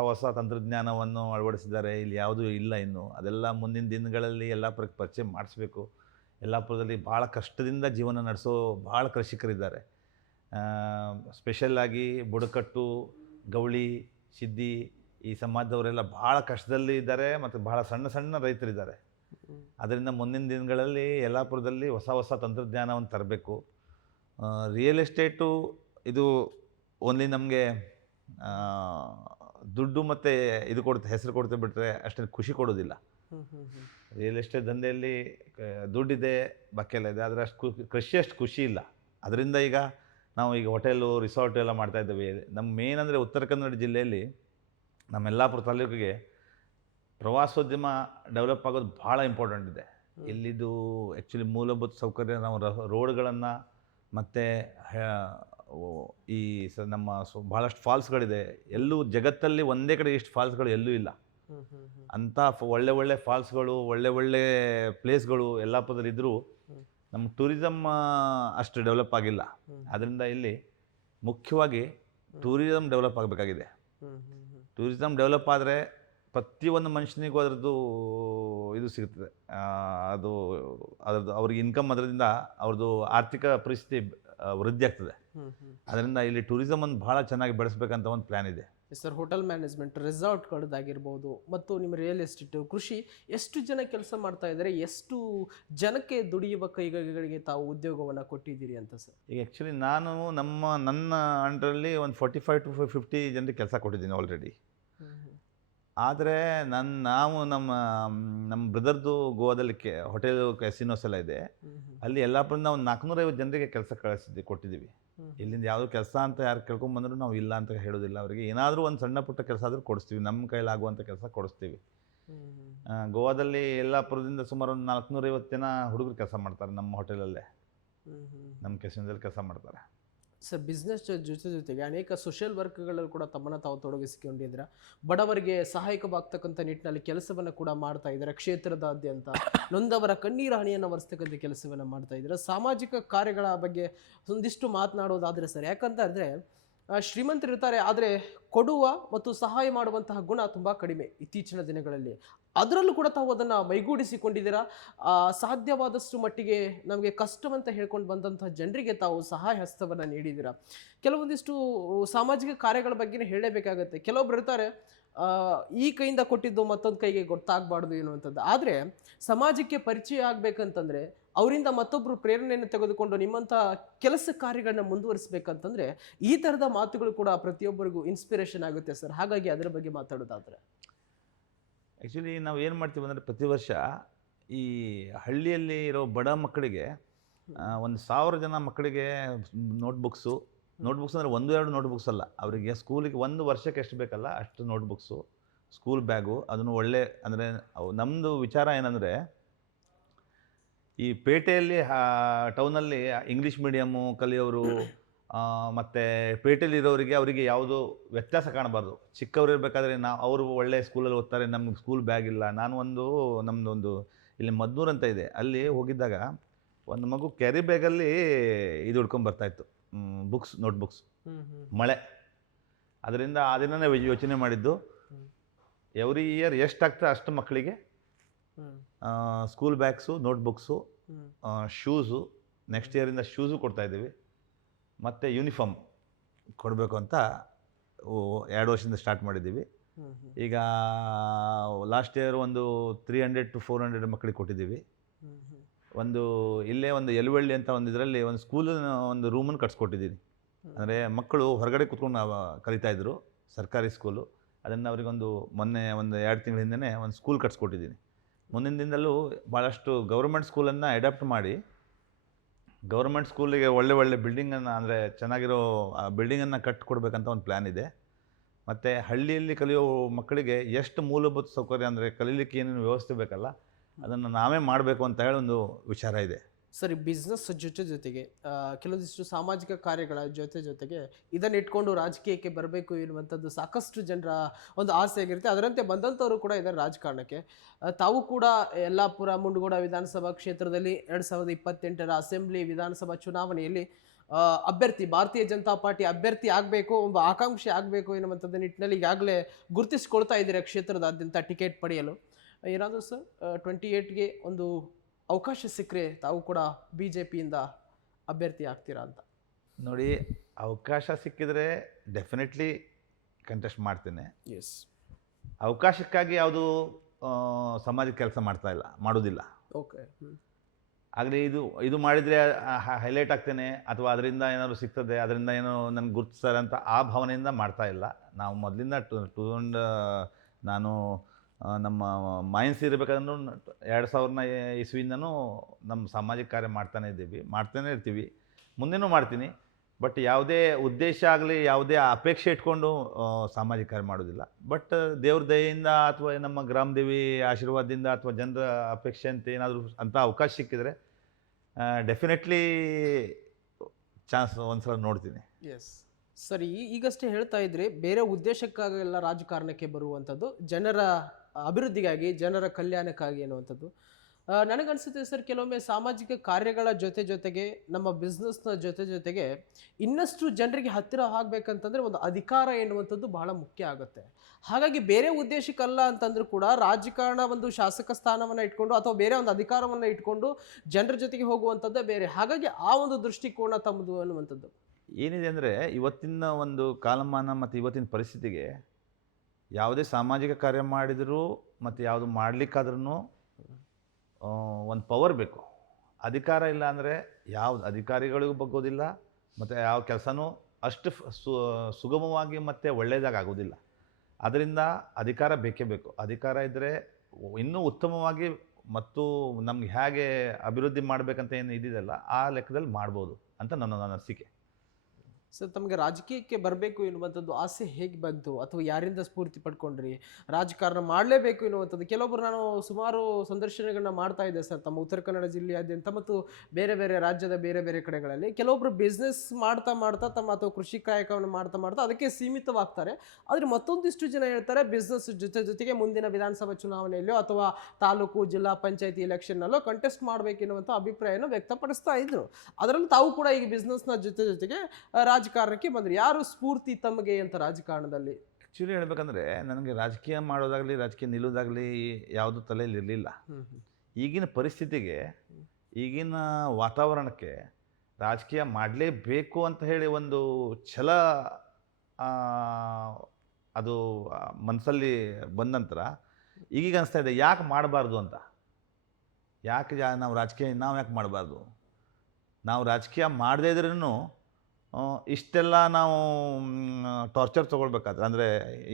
ಹೊಸ ತಂತ್ರಜ್ಞಾನವನ್ನು ಅಳವಡಿಸಿದ್ದಾರೆ. ಇಲ್ಲಿ ಯಾವುದೂ ಇಲ್ಲ ಇನ್ನು. ಅದೆಲ್ಲ ಮುಂದಿನ ದಿನಗಳಲ್ಲಿ ಯಲ್ಲಾಪುರಕ್ಕೆ ಪರಿಚಯ ಮಾಡಿಸ್ಬೇಕು. ಯಲ್ಲಾಪುರದಲ್ಲಿ ಭಾಳ ಕಷ್ಟದಿಂದ ಜೀವನ ನಡೆಸೋ ಭಾಳ ಕೃಷಿಕರಿದ್ದಾರೆ. ಸ್ಪೆಷಲ್ಲಾಗಿ ಬುಡಕಟ್ಟು, ಗೌಳಿ, ಸಿದ್ದಿ ಈ ಸಮಾಜದವರೆಲ್ಲ ಭಾಳ ಕಷ್ಟದಲ್ಲಿ ಇದ್ದಾರೆ. ಮತ್ತು ಭಾಳ ಸಣ್ಣ ರೈತರಿದ್ದಾರೆ. ಅದರಿಂದ ಮುಂದಿನ ದಿನಗಳಲ್ಲಿ ಯಲ್ಲಾಪುರದಲ್ಲಿ ಹೊಸ ಹೊಸ ತಂತ್ರಜ್ಞಾನವನ್ನು ತರಬೇಕು. ರಿಯಲ್ ಎಸ್ಟೇಟು ಇದು ಓನ್ಲಿ ನಮಗೆ ದುಡ್ಡು ಮತ್ತು ಇದು ಕೊಡುತ್ತೆ, ಹೆಸರು ಕೊಡ್ತಾ ಬಿಟ್ಟರೆ ಅಷ್ಟೇ ಖುಷಿ ಕೊಡೋದಿಲ್ಲ. ರಿಯಲ್ ಎಸ್ಟೇಟ್ ದಂಧೆಯಲ್ಲಿ ದುಡ್ಡಿದೆ, ಬಾಕಿಯೆಲ್ಲ ಇದೆ, ಆದರೆ ಅಷ್ಟು ಕೃಷಿ ಅಷ್ಟು ಖುಷಿ ಇಲ್ಲ. ಅದರಿಂದ ಈಗ ನಾವು ಈಗ ಹೋಟೆಲು, ರಿಸಾರ್ಟು ಎಲ್ಲ ಮಾಡ್ತಾಯಿದ್ದೇವೆ. ನಮ್ಮ ಮೇನ್ ಅಂದರೆ ಉತ್ತರ ಕನ್ನಡ ಜಿಲ್ಲೆಯಲ್ಲಿ ನಮ್ಮ ಯಲ್ಲಾಪುರ ತಾಲೂಕಿಗೆ ಪ್ರವಾಸೋದ್ಯಮ ಡೆವಲಪ್ ಆಗೋದು ಭಾಳ ಇಂಪಾರ್ಟೆಂಟ್ ಇದೆ. ಇಲ್ಲಿದ್ದು ಆ್ಯಕ್ಚುಲಿ ಮೂಲಭೂತ ಸೌಕರ್ಯ ನಾವು ರೋಡ್ಗಳನ್ನು ಮತ್ತು ಈ ನಮ್ಮ ಭಾಳಷ್ಟು ಫಾಲ್ಸ್ಗಳಿದೆ. ಎಲ್ಲೂ ಜಗತ್ತಲ್ಲಿ ಒಂದೇ ಕಡೆ ಇಷ್ಟು ಫಾಲ್ಸ್ಗಳು ಎಲ್ಲೂ ಇಲ್ಲ. ಅಂಥ ಒಳ್ಳೆ ಫಾಲ್ಸ್ಗಳು, ಒಳ್ಳೆ ಪ್ಲೇಸ್ಗಳು ಯಲ್ಲಾಪುರದಲ್ಲಿ ಇದ್ದರೂ ನಮ್ಮ ಟೂರಿಸಮ್ ಅಷ್ಟು ಡೆವಲಪ್ ಆಗಿಲ್ಲ. ಅದರಿಂದ ಇಲ್ಲಿ ಮುಖ್ಯವಾಗಿ ಟೂರಿಸಮ್ ಡೆವಲಪ್ ಆಗಬೇಕಾಗಿದೆ. ಟೂರಿಸಮ್ ಡೆವಲಪ್ ಆದರೆ ಪ್ರತಿಯೊಂದು ಮನುಷ್ಯನಿಗೂ ಅದರದ್ದು ಇದು ಸಿಗ್ತದೆ, ಅದರದ್ದು ಅವ್ರಿಗೆ ಇನ್ಕಮ್, ಅದರಿಂದ ಅವ್ರದ್ದು ಆರ್ಥಿಕ ಪರಿಸ್ಥಿತಿ ವೃದ್ಧಿ ಆಗ್ತದೆ. ಅದರಿಂದ ಇಲ್ಲಿ ಟೂರಿಸಮ್ ಒಂದು ಭಾಳ ಚೆನ್ನಾಗಿ ಬೆಳೆಸಬೇಕಂತ ಒಂದು ಪ್ಲ್ಯಾನ್ ಇದೆ. ಸರ್, ಹೋಟೆಲ್ ಮ್ಯಾನೇಜ್ಮೆಂಟ್, ರೆಸಾರ್ಟ್ಗಳದ್ದಾಗಿರ್ಬೋದು ಮತ್ತು ನಿಮ್ಮ ರಿಯಲ್ ಎಸ್ಟೇಟು, ಕೃಷಿ, ಎಷ್ಟು ಜನ ಕೆಲಸ ಮಾಡ್ತಾ ಇದ್ದಾರೆ, ಎಷ್ಟು ಜನಕ್ಕೆ ದುಡಿಯುವ ಕೈಗಳಿಗೆ ತಾವು ಉದ್ಯೋಗವನ್ನು ಕೊಟ್ಟಿದ್ದೀರಿ ಅಂತ ಸರ್? ಈಗ ಆ್ಯಕ್ಚುಲಿ ನಾನು ನನ್ನ ಅಂಡರಲ್ಲಿ ಒಂದು 45 to 50 ಜನರಿಗೆ ಕೆಲಸ ಕೊಟ್ಟಿದ್ದೀನಿ ಆಲ್ರೆಡಿ. ಆದರೆ ನಾವು ನಮ್ಮ ಬ್ರದರ್ದು ಗೋವಾದಲ್ಲಿ ಹೋಟೆಲ್ ಕ್ಯಾಸಿನೋಸ್ ಎಲ್ಲ ಇದೆ. ಅಲ್ಲಿ ಯಲ್ಲಾಪುರದಿಂದ ಒಂದು 450 ಜನರಿಗೆ ಕೆಲಸ ಕೊಟ್ಟಿದ್ದೀವಿ. ಇಲ್ಲಿಂದ ಯಾವುದೋ ಕೆಲಸ ಅಂತ ಯಾರು ಕೇಳ್ಕೊಂಬಂದರೂ ನಾವು ಇಲ್ಲ ಅಂತ ಹೇಳೋದಿಲ್ಲ. ಅವರಿಗೆ ಏನಾದರೂ ಒಂದು ಸಣ್ಣ ಪುಟ್ಟ ಕೆಲಸ ಆದರೂ ಕೊಡಿಸ್ತೀವಿ, ನಮ್ಮ ಕೈಲಾಗುವಂಥ ಕೆಲಸ ಕೊಡಿಸ್ತೀವಿ. ಗೋವಾದಲ್ಲಿ ಯಲ್ಲಾಪುರದಿಂದ ಸುಮಾರು ಒಂದು 450 ಜನ ಹುಡುಗರು ಕೆಲಸ ಮಾಡ್ತಾರೆ ನಮ್ಮ ಹೋಟೆಲಲ್ಲೇ, ನಮ್ಮ ಕ್ಯಾಸಿನೋದಲ್ಲಿ ಕೆಲಸ ಮಾಡ್ತಾರೆ. ಸರ್, ಬಿಸ್ನೆಸ್ ಜೊತೆಗೆ ಅನೇಕ ಸೋಷಿಯಲ್ ವರ್ಕ್ಗಳಲ್ಲೂ ಕೂಡ ತಮ್ಮನ್ನು ತಾವು ತೊಡಗಿಸಿಕೊಂಡಿದ್ದೀರಾ. ಬಡವರಿಗೆ ಸಹಾಯಕವಾಗ್ತಕ್ಕಂಥ ನಿಟ್ಟಿನಲ್ಲಿ ಕೆಲಸವನ್ನು ಕೂಡ ಮಾಡ್ತಾ ಇದ್ದಾರೆ. ಕ್ಷೇತ್ರದಾದ್ಯಂತ ನೊಂದವರ ಕಣ್ಣೀರ ಹನಿಯನ್ನು ಒರೆಸ್ತಕ್ಕಂಥ ಕೆಲಸವನ್ನು ಮಾಡ್ತಾ ಇದ್ದಾರೆ. ಸಾಮಾಜಿಕ ಕಾರ್ಯಗಳ ಬಗ್ಗೆ ಒಂದಿಷ್ಟು ಮಾತನಾಡೋದಾದರೆ ಸರ್, ಯಾಕಂತಂದರೆ ಶ್ರೀಮಂತರಿರ್ತಾರೆ, ಆದರೆ ಕೊಡುವ ಮತ್ತು ಸಹಾಯ ಮಾಡುವಂತಹ ಗುಣ ತುಂಬ ಕಡಿಮೆ ಇತ್ತೀಚಿನ ದಿನಗಳಲ್ಲಿ. ಅದರಲ್ಲೂ ಕೂಡ ತಾವು ಅದನ್ನು ಮೈಗೂಡಿಸಿಕೊಂಡಿದ್ದೀರಾ. ಸಾಧ್ಯವಾದಷ್ಟು ಮಟ್ಟಿಗೆ ನಮಗೆ ಕಷ್ಟವಂತ ಹೇಳ್ಕೊಂಡು ಬಂದಂತಹ ಜನರಿಗೆ ತಾವು ಸಹಾಯ ಹಸ್ತವನ್ನು ನೀಡಿದ್ದೀರಾ. ಕೆಲವೊಂದಿಷ್ಟು ಸಾಮಾಜಿಕ ಕಾರ್ಯಗಳ ಬಗ್ಗೆ ಹೇಳಲೇಬೇಕಾಗತ್ತೆ. ಕೆಲವೊಬ್ರು ಇರ್ತಾರೆ, ಈ ಕೈಯಿಂದ ಕೊಟ್ಟಿದ್ದು ಮತ್ತೊಂದು ಕೈಗೆ ಗೊತ್ತಾಗಬಾರ್ದು ಎನ್ನುವಂಥದ್ದು. ಆದರೆ ಸಮಾಜಕ್ಕೆ ಪರಿಚಯ ಆಗಬೇಕಂತಂದರೆ, ಅವರಿಂದ ಮತ್ತೊಬ್ಬರು ಪ್ರೇರಣೆಯನ್ನು ತೆಗೆದುಕೊಂಡು ನಿಮ್ಮಂಥ ಕೆಲಸ ಕಾರ್ಯಗಳನ್ನ ಮುಂದುವರಿಸಬೇಕಂತಂದರೆ ಈ ಥರದ ಮಾತುಗಳು ಕೂಡ ಪ್ರತಿಯೊಬ್ಬರಿಗೂ ಇನ್ಸ್ಪಿರೇಷನ್ ಆಗುತ್ತೆ ಸರ್. ಹಾಗಾಗಿ ಅದರ ಬಗ್ಗೆ ಮಾತಾಡೋದಾದರೆ, ಆ್ಯಕ್ಚುಲಿ ನಾವು ಏನು ಮಾಡ್ತೀವಿ ಅಂದರೆ, ಪ್ರತಿ ವರ್ಷ ಈ ಹಳ್ಳಿಯಲ್ಲಿ ಇರೋ ಬಡ ಮಕ್ಕಳಿಗೆ 1000 ಜನ ಮಕ್ಕಳಿಗೆ ನೋಟ್ಬುಕ್ಸು ಅಂದರೆ 1-2 ನೋಟ್ಬುಕ್ಸ್ ಅಲ್ಲ, ಅವರಿಗೆ ಸ್ಕೂಲಿಗೆ ಒಂದು ವರ್ಷಕ್ಕೆ ಎಷ್ಟು ಬೇಕಲ್ಲ ಅಷ್ಟು ನೋಟ್ಬುಕ್ಸು, ಸ್ಕೂಲ್ ಬ್ಯಾಗು, ಅದನ್ನು ಒಳ್ಳೆ ಅಂದರೆ ನಮ್ಮದು ವಿಚಾರ ಏನಂದರೆ, ಈ ಪೇಟೆಯಲ್ಲಿ ಟೌನಲ್ಲಿ ಇಂಗ್ಲೀಷ್ ಮೀಡಿಯಮ್ಮು ಕಲಿಯೋರು ಮತ್ತು ಪೇಟೆಯಲ್ಲಿರೋರಿಗೆ ಅವರಿಗೆ ಯಾವುದೂ ವ್ಯತ್ಯಾಸ ಕಾಣಬಾರ್ದು. ಚಿಕ್ಕವರು ಇರಬೇಕಾದ್ರೆ ಅವರು ಒಳ್ಳೆ ಸ್ಕೂಲಲ್ಲಿ ಓದ್ತಾರೆ, ನಮ್ಗೆ ಸ್ಕೂಲ್ ಬ್ಯಾಗ್ ಇಲ್ಲ. ನಮ್ಮದೊಂದು ಇಲ್ಲಿ ಮದ್ದೂರು ಅಂತ ಇದೆ, ಅಲ್ಲಿ ಹೋಗಿದ್ದಾಗ ಒಂದು ಮಗು ಕ್ಯಾರಿ ಬ್ಯಾಗಲ್ಲಿ ಇದು ಹಿಡ್ಕೊಂಬರ್ತಾಯಿತ್ತು, ನೋಟ್ಬುಕ್ಸ್. ಮಳೆ, ಅದರಿಂದ ಆ ದಿನನೇ ಯೋಚನೆ ಮಾಡಿದ್ದು, ಎವ್ರಿ ಇಯರ್ ಎಷ್ಟಾಗ್ತದೆ ಅಷ್ಟು ಮಕ್ಕಳಿಗೆ school bags, notebooks, shoes, next ಇಯರಿಂದ ಶೂಸು ಕೊಡ್ತಾಯಿದ್ದೀವಿ, ಮತ್ತು ಯೂನಿಫಾರ್ಮ್ ಕೊಡಬೇಕು ಅಂತ 2 ವರ್ಷದಿಂದ ಸ್ಟಾರ್ಟ್ ಮಾಡಿದ್ದೀವಿ. ಈಗ ಲಾಸ್ಟ್ ಇಯರ್ ಒಂದು 300 to 400 ಮಕ್ಕಳಿಗೆ ಕೊಟ್ಟಿದ್ದೀವಿ. ಇಲ್ಲೇ ಒಂದು ಯಲುವಳ್ಳಿ ಅಂತ ಒಂದು ಇದರಲ್ಲಿ ಒಂದು ಸ್ಕೂಲಿನ ಒಂದು ರೂಮನ್ನು ಕಟ್ಸ್ಕೊಟ್ಟಿದ್ದೀನಿ. ಅಂದರೆ ಮಕ್ಕಳು ಹೊರಗಡೆ ಕೂತ್ಕೊಂಡು ಕಲಿತಾಯಿದ್ರು, ಸರ್ಕಾರಿ ಸ್ಕೂಲು. ಅದನ್ನು ಅವರಿಗೊಂದು ಮೊನ್ನೆ ಒಂದು 2 ತಿಂಗಳ ಹಿಂದೆ ಒಂದು ಸ್ಕೂಲ್ ಕಟ್ಸ್ಕೊಟ್ಟಿದ್ದೀನಿ. ಮುಂದಿನ ದಿನದಲ್ಲೂ ಭಾಳಷ್ಟು ಗೌರ್ಮೆಂಟ್ ಸ್ಕೂಲನ್ನು ಅಡಾಪ್ಟ್ ಮಾಡಿ ಗೌರ್ಮೆಂಟ್ ಸ್ಕೂಲಿಗೆ ಒಳ್ಳೆ ಬಿಲ್ಡಿಂಗನ್ನು, ಅಂದರೆ ಚೆನ್ನಾಗಿರೋ ಬಿಲ್ಡಿಂಗನ್ನು ಕಟ್ಟಿಕೊಡ್ಬೇಕಂತ ಒಂದು ಪ್ಲ್ಯಾನ್ ಇದೆ. ಮತ್ತು ಹಳ್ಳಿಯಲ್ಲಿ ಕಲಿಯೋ ಮಕ್ಕಳಿಗೆ ಎಷ್ಟು ಮೂಲಭೂತ ಸೌಕರ್ಯ, ಅಂದರೆ ಕಲೀಲಿಕ್ಕೆ ಏನೇನು ವ್ಯವಸ್ಥೆ ಬೇಕಲ್ಲ, ಅದನ್ನು ನಾವೇ ಮಾಡಬೇಕು ಅಂತ ಹೇಳಿ ಒಂದು ವಿಚಾರ ಇದೆ. ಸರಿ, ಬಿಸ್ನೆಸ್ ಜೊತೆಗೆ ಕೆಲವೊಂದಿಷ್ಟು ಸಾಮಾಜಿಕ ಕಾರ್ಯಗಳ ಜೊತೆಗೆ ಇದನ್ನು ಇಟ್ಕೊಂಡು ರಾಜಕೀಯಕ್ಕೆ ಬರಬೇಕು ಎನ್ನುವಂಥದ್ದು ಸಾಕಷ್ಟು ಜನರ ಒಂದು ಆಸೆ ಆಗಿರುತ್ತೆ. ಅದರಂತೆ ಬಂದಂಥವರು ಕೂಡ ಇದ್ದಾರೆ ರಾಜಕಾರಣಕ್ಕೆ. ತಾವು ಕೂಡ ಯಲ್ಲಾಪುರ ಮುಂಡಗೋಡ ವಿಧಾನಸಭಾ ಕ್ಷೇತ್ರದಲ್ಲಿ 2028ರ ಅಸೆಂಬ್ಲಿ ವಿಧಾನಸಭಾ ಚುನಾವಣೆಯಲ್ಲಿ ಅಭ್ಯರ್ಥಿ, ಭಾರತೀಯ ಜನತಾ ಪಾರ್ಟಿ ಅಭ್ಯರ್ಥಿ ಆಗಬೇಕು, ಒಬ್ಬ ಆಕಾಂಕ್ಷಿ ಆಗಬೇಕು ಎನ್ನುವಂಥದ್ದು ನಿಟ್ಟಿನಲ್ಲಿ ಈಗಾಗಲೇ ಗುರುತಿಸ್ಕೊಳ್ತಾ ಇದ್ದೀರಾ ಕ್ಷೇತ್ರದಾದ್ಯಂತ ಟಿಕೆಟ್ ಪಡೆಯಲು. ಏನಾದರೂ ಸರ್ 28ಗೆ ಒಂದು ಅವಕಾಶ ಸಿಕ್ಕರೆ ತಾವು ಕೂಡ BJPಯಿಂದ ಅಭ್ಯರ್ಥಿ ಆಗ್ತೀರಾ ಅಂತ? ನೋಡಿ, ಅವಕಾಶ ಸಿಕ್ಕಿದರೆ ಡೆಫಿನೆಟ್ಲಿ ಕಂಟೆಸ್ಟ್ ಮಾಡ್ತೇನೆ. ಎಸ್, ಅವಕಾಶಕ್ಕಾಗಿ ಯಾವುದು ಸಮಾಜಕ್ಕೆ ಕೆಲಸ ಮಾಡೋದಿಲ್ಲ. ಓಕೆ. ಆಗಲಿ ಇದು ಮಾಡಿದರೆ ಹೈಲೈಟ್ ಆಗ್ತೇನೆ ಅಥವಾ ಅದರಿಂದ ಏನಾದರೂ ಸಿಗ್ತದೆ, ಅದರಿಂದ ಏನೋ ನನಗೆ ಗುರುತಿಸ್ತಾರೆ ಅಂತ ಆ ಭಾವನೆಯಿಂದ ಮಾಡ್ತಾ ಇಲ್ಲ. ನಾವು ಮೊದಲಿಂದ ನಾನು ನಮ್ಮ ಮೈನ್ಸ್ ಇರಬೇಕಾದ್ರೂ 2000 ಇಸ್ವಿಯಿಂದನೂ ನಮ್ಮ ಸಾಮಾಜಿಕ ಕಾರ್ಯ ಮಾಡ್ತಾನೆ ಇರ್ತೀವಿ, ಮುಂದೆನೂ ಮಾಡ್ತೀನಿ. ಬಟ್ ಯಾವುದೇ ಉದ್ದೇಶ ಆಗಲಿ ಯಾವುದೇ ಅಪೇಕ್ಷೆ ಇಟ್ಕೊಂಡು ಸಾಮಾಜಿಕ ಕಾರ್ಯ ಮಾಡೋದಿಲ್ಲ. ಬಟ್ ದೇವ್ರ ದಯೆಯಿಂದ ಅಥವಾ ನಮ್ಮ ಗ್ರಾಮ ದೇವಿ ಆಶೀರ್ವಾದದಿಂದ ಅಥವಾ ಜನರ ಅಪೇಕ್ಷೆ ಅಂತ ಏನಾದರೂ ಅಂಥ ಅವಕಾಶ ಸಿಕ್ಕಿದರೆ ಡೆಫಿನೆಟ್ಲಿ ಚಾನ್ಸ್ ಒಂದ್ಸಲ ನೋಡ್ತೀನಿ. ಎಸ್ ಸರಿ, ಈಗಷ್ಟೇ ಹೇಳ್ತಾ ಇದ್ರಿ ಬೇರೆ ಉದ್ದೇಶಕ್ಕಾಗೆಲ್ಲ ರಾಜಕಾರಣಕ್ಕೆ ಬರುವಂಥದ್ದು, ಜನರ ಅಭಿವೃದ್ಧಿಗಾಗಿ, ಜನರ ಕಲ್ಯಾಣಕ್ಕಾಗಿ ಅನ್ನುವಂಥದ್ದು. ನನಗನ್ಸುತ್ತೆ ಸರ್, ಕೆಲವೊಮ್ಮೆ ಸಾಮಾಜಿಕ ಕಾರ್ಯಗಳ ಜೊತೆಗೆ ನಮ್ಮ ಬಿಸ್ನೆಸ್ನ ಜೊತೆಗೆ ಇನ್ನಷ್ಟು ಜನರಿಗೆ ಹತ್ತಿರ ಆಗಬೇಕಂತಂದರೆ ಒಂದು ಅಧಿಕಾರ ಎನ್ನುವಂಥದ್ದು ಬಹಳ ಮುಖ್ಯ ಆಗುತ್ತೆ. ಹಾಗಾಗಿ ಬೇರೆ ಉದ್ದೇಶಕ್ಕಲ್ಲ ಅಂತಂದ್ರೂ ಕೂಡ ರಾಜಕಾರಣ ಒಂದು ಶಾಸಕ ಸ್ಥಾನವನ್ನು ಇಟ್ಕೊಂಡು ಅಥವಾ ಬೇರೆ ಒಂದು ಅಧಿಕಾರವನ್ನು ಇಟ್ಕೊಂಡು ಜನರ ಜೊತೆಗೆ ಹೋಗುವಂಥದ್ದೇ ಬೇರೆ. ಹಾಗಾಗಿ ಆ ಒಂದು ದೃಷ್ಟಿಕೋನ ತಮ್ಮದು ಅನ್ನುವಂಥದ್ದು ಏನಿದೆ ಅಂದರೆ, ಇವತ್ತಿನ ಒಂದು ಕಾಲಮಾನ ಮತ್ತು ಇವತ್ತಿನ ಪರಿಸ್ಥಿತಿಗೆ ಯಾವುದೇ ಸಾಮಾಜಿಕ ಕಾರ್ಯ ಮಾಡಿದರೂ ಮತ್ತು ಯಾವುದು ಮಾಡಲಿಕ್ಕಾದ್ರೂ ಒಂದು ಪವರ್ ಬೇಕು. ಅಧಿಕಾರ ಇಲ್ಲ ಅಂದರೆ ಯಾವುದು ಅಧಿಕಾರಿಗಳಿಗೂ ಬಗ್ಗೋದಿಲ್ಲ ಮತ್ತು ಯಾವ ಕೆಲಸನೂ ಅಷ್ಟು ಸುಗಮವಾಗಿ ಮತ್ತು ಒಳ್ಳೆಯದಾಗಿ ಆಗೋದಿಲ್ಲ. ಅದರಿಂದ ಅಧಿಕಾರ ಬೇಕೇ ಬೇಕು. ಅಧಿಕಾರ ಇದ್ದರೆ ಇನ್ನೂ ಉತ್ತಮವಾಗಿ ಮತ್ತು ನಮ್ಗೆ ಹೇಗೆ ಅಭಿವೃದ್ಧಿ ಮಾಡಬೇಕಂತ ಏನು ಇದಿದೆಯಲ್ಲ ಆ ಲೆಕ್ಕದಲ್ಲಿ ಮಾಡ್ಬೋದು ಅಂತ ನನ್ನ ಅನಿಸಿಕೆ. ಸರ್, ತಮಗೆ ರಾಜಕೀಯಕ್ಕೆ ಬರಬೇಕು ಎನ್ನುವಂಥದ್ದು ಆಸೆ ಹೇಗೆ ಬಂತು ಅಥವಾ ಯಾರಿಂದ ಸ್ಫೂರ್ತಿ ಪಡ್ಕೊಂಡ್ರಿ? ರಾಜಕಾರಣ ಮಾಡಲೇಬೇಕು ಎನ್ನುವಂಥದ್ದು ಕೆಲವೊಬ್ಬರು, ನಾನು ಸುಮಾರು ಸಂದರ್ಶನಗಳನ್ನ ಮಾಡ್ತಾ ಇದ್ದೆ ಸರ್ ತಮ್ಮ ಉತ್ತರ ಕನ್ನಡ ಜಿಲ್ಲೆಯಾದ್ಯಂತ ಮತ್ತು ಬೇರೆ ಬೇರೆ ರಾಜ್ಯದ ಬೇರೆ ಬೇರೆ ಕಡೆಗಳಲ್ಲಿ. ಕೆಲವೊಬ್ಬರು ಬಿಸ್ನೆಸ್ ಮಾಡ್ತಾ ತಮ್ಮ ಅಥವಾ ಕೃಷಿ ಕಾಯಕವನ್ನು ಮಾಡ್ತಾ ಅದಕ್ಕೆ ಸೀಮಿತವಾಗ್ತಾರೆ. ಆದರೆ ಮತ್ತೊಂದಿಷ್ಟು ಜನ ಹೇಳ್ತಾರೆ ಬಿಸ್ನೆಸ್ ಜೊತೆಗೆ ಮುಂದಿನ ವಿಧಾನಸಭಾ ಚುನಾವಣೆಯಲ್ಲೋ ಅಥವಾ ತಾಲೂಕು ಜಿಲ್ಲಾ ಪಂಚಾಯತಿ ಎಲೆಕ್ಷನ್ನಲ್ಲೋ ಕಂಟೆಸ್ಟ್ ಮಾಡಬೇಕೆನ್ನುವಂಥ ಅಭಿಪ್ರಾಯನ ವ್ಯಕ್ತಪಡಿಸ್ತಾ ಇದ್ರು. ಅದರಲ್ಲಿ ತಾವು ಕೂಡ ಈಗ ಬಿಸ್ನೆಸ್ನ ಜೊತೆಗೆ ರಾಜಕಾರಣಕ್ಕೆ ಬಂದ್ರಿ. ಯಾರು ಸ್ಫೂರ್ತಿ ತಮಗೆ ಅಂತ ರಾಜಕಾರಣದಲ್ಲಿ? ಆ್ಯಕ್ಚುಲಿ ಹೇಳ್ಬೇಕಂದ್ರೆ, ನನಗೆ ರಾಜಕೀಯ ಮಾಡೋದಾಗಲಿ ರಾಜಕೀಯ ನಿಲ್ಲೋದಾಗಲಿ ಯಾವುದು ತಲೆಯಲ್ಲಿ ಇರಲಿಲ್ಲ. ಈಗಿನ ಪರಿಸ್ಥಿತಿಗೆ, ಈಗಿನ ವಾತಾವರಣಕ್ಕೆ ರಾಜಕೀಯ ಮಾಡಲೇಬೇಕು ಅಂತ ಹೇಳಿ ಒಂದು ಛಲ ಅದು ಮನಸ್ಸಲ್ಲಿ ಬಂದ ನಂತರ ಈಗೀಗ ಅನಿಸ್ತಾ ಇದೆ ಯಾಕೆ ಮಾಡಬಾರ್ದು ಅಂತ. ನಾವು ರಾಜಕೀಯ ಯಾಕೆ ಮಾಡಬಾರ್ದು? ನಾವು ರಾಜಕೀಯ ಮಾಡದೇ ಇದ್ರೂ ಇಷ್ಟೆಲ್ಲ ನಾವು ಟಾರ್ಚರ್ ತೊಗೊಳ್ಬೇಕಾದ್ರೆ, ಅಂದರೆ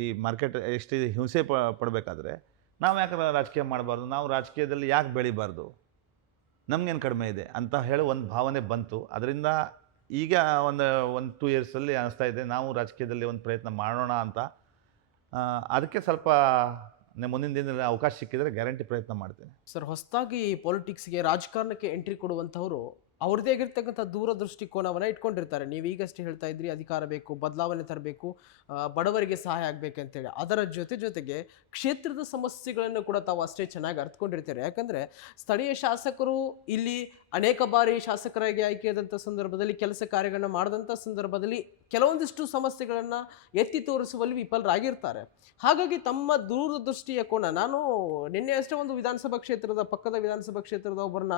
ಈ ಮಾರ್ಕೆಟ್ ಎಷ್ಟು ಹಿಂಸೆ ಪಡಬೇಕಾದ್ರೆ ನಾವು ಯಾಕೆ ರಾಜಕೀಯ ಮಾಡಬಾರ್ದು? ನಾವು ರಾಜಕೀಯದಲ್ಲಿ ಯಾಕೆ ಬೆಳಿಬಾರ್ದು? ನಮಗೇನು ಕಡಿಮೆ ಇದೆ ಅಂತ ಹೇಳಿ ಒಂದು ಭಾವನೆ ಬಂತು. ಅದರಿಂದ ಈಗ ಒಂದು 2 ಇಯರ್ಸಲ್ಲಿ ಅನಿಸ್ತಾ ಇದೆ ನಾವು ರಾಜಕೀಯದಲ್ಲಿ ಒಂದು ಪ್ರಯತ್ನ ಮಾಡೋಣ ಅಂತ. ಅದಕ್ಕೆ ಸ್ವಲ್ಪ ಮುಂದಿನ ದಿನದಲ್ಲಿ ಅವಕಾಶ ಸಿಕ್ಕಿದರೆ ಗ್ಯಾರಂಟಿ ಪ್ರಯತ್ನ ಮಾಡ್ತೇನೆ. ಸರ್, ಹೊಸದಾಗಿ ಪೊಲಿಟಿಕ್ಸ್ಗೆ ರಾಜಕಾರಣಕ್ಕೆ ಎಂಟ್ರಿ ಕೊಡುವಂಥವರು ಅವ್ರದ್ದೇ ಆಗಿರ್ತಕ್ಕಂಥ ದೂರದೃಷ್ಟಿಕೋನವನ್ನು ಇಟ್ಕೊಂಡಿರ್ತಾರೆ. ನೀವು ಈಗಷ್ಟೇ ಹೇಳ್ತಾ ಇದ್ರಿ ಅಧಿಕಾರ ಬೇಕು, ಬದಲಾವಣೆ ತರಬೇಕು, ಬಡವರಿಗೆ ಸಹಾಯ ಆಗಬೇಕಂತೇಳಿ. ಅದರ ಜೊತೆಗೆ ಕ್ಷೇತ್ರದ ಸಮಸ್ಯೆಗಳನ್ನು ಕೂಡ ತಾವು ಅಷ್ಟೇ ಚೆನ್ನಾಗಿ ಅರ್ಥಕೊಂಡಿರ್ತಾರೆ. ಯಾಕಂದರೆ ಸ್ಥಳೀಯ ಶಾಸಕರು ಇಲ್ಲಿ ಅನೇಕ ಬಾರಿ ಶಾಸಕರಾಗಿ ಆಯ್ಕೆಯಾದಂಥ ಸಂದರ್ಭದಲ್ಲಿ ಕೆಲಸ ಕಾರ್ಯಗಳನ್ನ ಮಾಡಿದಂಥ ಸಂದರ್ಭದಲ್ಲಿ ಕೆಲವೊಂದಿಷ್ಟು ಸಮಸ್ಯೆಗಳನ್ನು ಎತ್ತಿ ತೋರಿಸುವಲ್ಲಿ ವಿಫಲರಾಗಿರ್ತಾರೆ. ಹಾಗಾಗಿ ತಮ್ಮ ದೂರದೃಷ್ಟಿಯ ಕೋನ, ನಾನು ನಿನ್ನೆ ಅಷ್ಟೇ ಒಂದು ಪಕ್ಕದ ವಿಧಾನಸಭಾ ಕ್ಷೇತ್ರದ ಒಬ್ಬರನ್ನ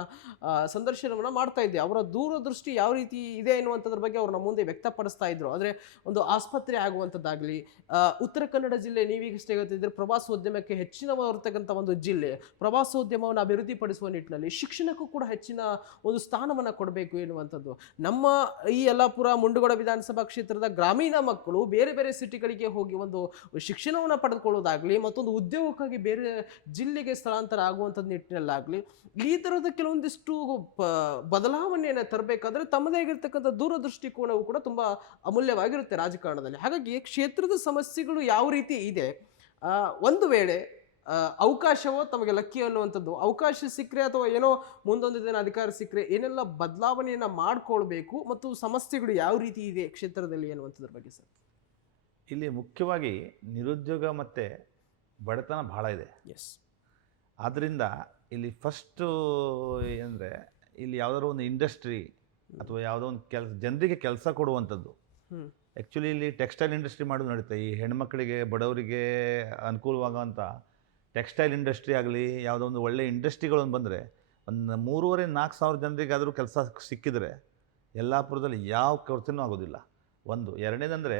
ಸಂದರ್ಶನವನ್ನು ಮಾಡ್ತಾ ಇದ್ದೆ. ಅವರ ದೂರದೃಷ್ಟಿ ಯಾವ ರೀತಿ ಇದೆ ಎನ್ನುವಂಥದ್ರ ಬಗ್ಗೆ ಅವ್ರನ್ನ ಮುಂದೆ ವ್ಯಕ್ತಪಡಿಸ್ತಾ ಇದ್ರು. ಆದರೆ ಒಂದು ಆಸ್ಪತ್ರೆ ಆಗುವಂಥದ್ದಾಗಲಿ, ಉತ್ತರ ಕನ್ನಡ ಜಿಲ್ಲೆ ನೀವೀಗಷ್ಟೇ ಹೇಳ್ತಿದ್ರೆ ಪ್ರವಾಸೋದ್ಯಮಕ್ಕೆ ಹೆಚ್ಚಿನ ಬರ್ತಕ್ಕಂಥ ಒಂದು ಜಿಲ್ಲೆ, ಪ್ರವಾಸೋದ್ಯಮವನ್ನು ಅಭಿವೃದ್ಧಿಪಡಿಸುವ ನಿಟ್ಟಿನಲ್ಲಿ ಶಿಕ್ಷಣಕ್ಕೂ ಕೂಡ ಹೆಚ್ಚಿನ ಒಂದು ಸ್ಥಾನವನ್ನು ಕೊಡಬೇಕು ಎನ್ನುವಂಥದ್ದು. ನಮ್ಮ ಈ ಯಲ್ಲಾಪುರ ಮುಂಡಗೋಡ ವಿಧಾನಸಭಾ ಕ್ಷೇತ್ರದ ಗ್ರಾಮೀಣ ಮಕ್ಕಳು ಬೇರೆ ಬೇರೆ ಸಿಟಿಗಳಿಗೆ ಹೋಗಿ ಒಂದು ಶಿಕ್ಷಣವನ್ನು ಪಡೆದುಕೊಳ್ಳೋದಾಗಲಿ, ಮತ್ತೊಂದು ಉದ್ಯೋಗಕ್ಕಾಗಿ ಬೇರೆ ಜಿಲ್ಲೆಗೆ ಸ್ಥಳಾಂತರ ಆಗುವಂಥದ್ದು ನಿಟ್ಟಿನಲ್ಲಾಗಲಿ, ಈ ಥರದ ಕೆಲವೊಂದಿಷ್ಟು ಬದಲಾವಣೆಯನ್ನು ತರಬೇಕಾದ್ರೆ ತಮ್ಮದೇ ಆಗಿರ್ತಕ್ಕಂಥ ದೂರದೃಷ್ಟಿಕೋನವು ಕೂಡ ತುಂಬ ಅಮೂಲ್ಯವಾಗಿರುತ್ತೆ ರಾಜಕಾರಣದಲ್ಲಿ. ಹಾಗಾಗಿ ಕ್ಷೇತ್ರದ ಸಮಸ್ಯೆಗಳು ಯಾವ ರೀತಿ ಇದೆ, ಒಂದು ವೇಳೆ ಅವಕಾಶವೋ ತಮಗೆ ಲಕ್ಕಿ ಅನ್ನುವಂಥದ್ದು, ಅವಕಾಶ ಸಿಕ್ಕರೆ ಅಥವಾ ಏನೋ ಮುಂದೊಂದು ದಿನ ಅಧಿಕಾರ ಸಿಕ್ಕರೆ ಏನೆಲ್ಲ ಬದಲಾವಣೆಯನ್ನು ಮಾಡಿಕೊಳ್ಬೇಕು ಮತ್ತು ಸಮಸ್ಯೆಗಳು ಯಾವ ರೀತಿ ಇದೆ ಕ್ಷೇತ್ರದಲ್ಲಿ ಅನ್ನುವಂಥದ್ರ ಬಗ್ಗೆ ಸರ್? ಇಲ್ಲಿ ಮುಖ್ಯವಾಗಿ ನಿರುದ್ಯೋಗ ಮತ್ತು ಬಡತನ ಭಾಳ ಇದೆ. ಎಸ್. ಆದ್ದರಿಂದ ಇಲ್ಲಿ ಫಸ್ಟು ಏನಂದರೆ, ಇಲ್ಲಿ ಯಾವುದಾದ್ರು ಒಂದು ಇಂಡಸ್ಟ್ರಿ ಅಥವಾ ಯಾವುದೋ ಒಂದು ಜನರಿಗೆ ಕೆಲಸ ಕೊಡುವಂಥದ್ದು. ಆ್ಯಕ್ಚುಲಿ ಇಲ್ಲಿ ಟೆಕ್ಸ್ಟೈಲ್ ಇಂಡಸ್ಟ್ರಿ ಮಾಡೋದು ನಡೀತೆ. ಈ ಹೆಣ್ಮಕ್ಳಿಗೆ, ಬಡವರಿಗೆ ಅನುಕೂಲವಾಗುವಂಥ ಟೆಕ್ಸ್ಟೈಲ್ ಇಂಡಸ್ಟ್ರಿ ಆಗಲಿ, ಯಾವುದೋ ಒಂದು ಒಳ್ಳೆಯ ಇಂಡಸ್ಟ್ರಿಗಳೊಂದು ಬಂದರೆ ಒಂದು 3,500-4 ಸಾವಿರ ಜನರಿಗಾದರೂ ಕೆಲಸ ಸಿಕ್ಕಿದರೆ ಯಲ್ಲಾಪುರದಲ್ಲಿ ಯಾವ ಕೊರತೆನೂ ಆಗೋದಿಲ್ಲ. ಒಂದು. ಎರಡನೇದಂದರೆ,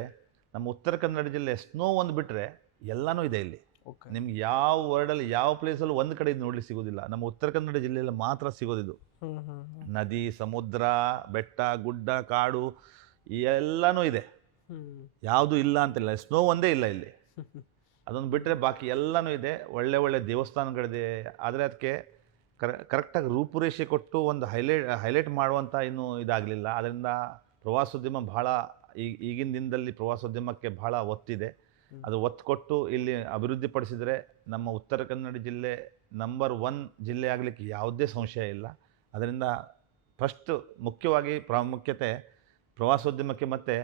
ನಮ್ಮ ಉತ್ತರ ಕನ್ನಡ ಜಿಲ್ಲೆ ಸ್ನೋ ಒಂದು ಬಿಟ್ಟರೆ ಎಲ್ಲನೂ ಇದೆ ಇಲ್ಲಿ. ಓಕೆ. ನಿಮ್ಗೆ ಯಾವ ವರ್ಡಲ್ಲಿ ಯಾವ ಪ್ಲೇಸಲ್ಲಿ ಒಂದು ಕಡೆ ಇದು ನೋಡ್ಲಿಕ್ಕೆ ಸಿಗೋದಿಲ್ಲ. ನಮ್ಮ ಉತ್ತರ ಕನ್ನಡ ಜಿಲ್ಲೆಯಲ್ಲಿ ಮಾತ್ರ ಸಿಗೋದಿದು. ನದಿ, ಸಮುದ್ರ, ಬೆಟ್ಟ, ಗುಡ್ಡ, ಕಾಡು ಎಲ್ಲನೂ ಇದೆ. ಯಾವುದು ಇಲ್ಲ ಅಂತಿಲ್ಲ. ಸ್ನೋ ಒಂದೇ ಇಲ್ಲ ಇಲ್ಲಿ. ಅದೊಂದು ಬಿಟ್ಟರೆ ಬಾಕಿ ಎಲ್ಲನೂ ಇದೆ. ಒಳ್ಳೆ ಒಳ್ಳೆ ದೇವಸ್ಥಾನಗಳಿದೆ. ಆದರೆ ಅದಕ್ಕೆ ಕರೆಕ್ಟಾಗಿ ರೂಪುರೇಷೆ ಕೊಟ್ಟು ಒಂದು ಹೈಲೈಟ್ ಮಾಡುವಂಥ ಇನ್ನೂ ಇದಾಗಲಿಲ್ಲ. ಅದರಿಂದ ಪ್ರವಾಸೋದ್ಯಮ ಭಾಳ ಈಗಿನ ದಿನದಲ್ಲಿ ಪ್ರವಾಸೋದ್ಯಮಕ್ಕೆ ಭಾಳ ಒತ್ತಿದೆ. ಅದು ಒತ್ತು ಕೊಟ್ಟು ಇಲ್ಲಿ ಅಭಿವೃದ್ಧಿಪಡಿಸಿದರೆ ನಮ್ಮ ಉತ್ತರ ಕನ್ನಡ ಜಿಲ್ಲೆ ನಂಬರ್ 1 ಜಿಲ್ಲೆ ಆಗಲಿಕ್ಕೆ ಯಾವುದೇ ಸಂಶಯ ಇಲ್ಲ. ಅದರಿಂದ ಫಸ್ಟ್ ಮುಖ್ಯವಾಗಿ ಪ್ರಾಮುಖ್ಯತೆ ಪ್ರವಾಸೋದ್ಯಮಕ್ಕೆ ಮತ್ತು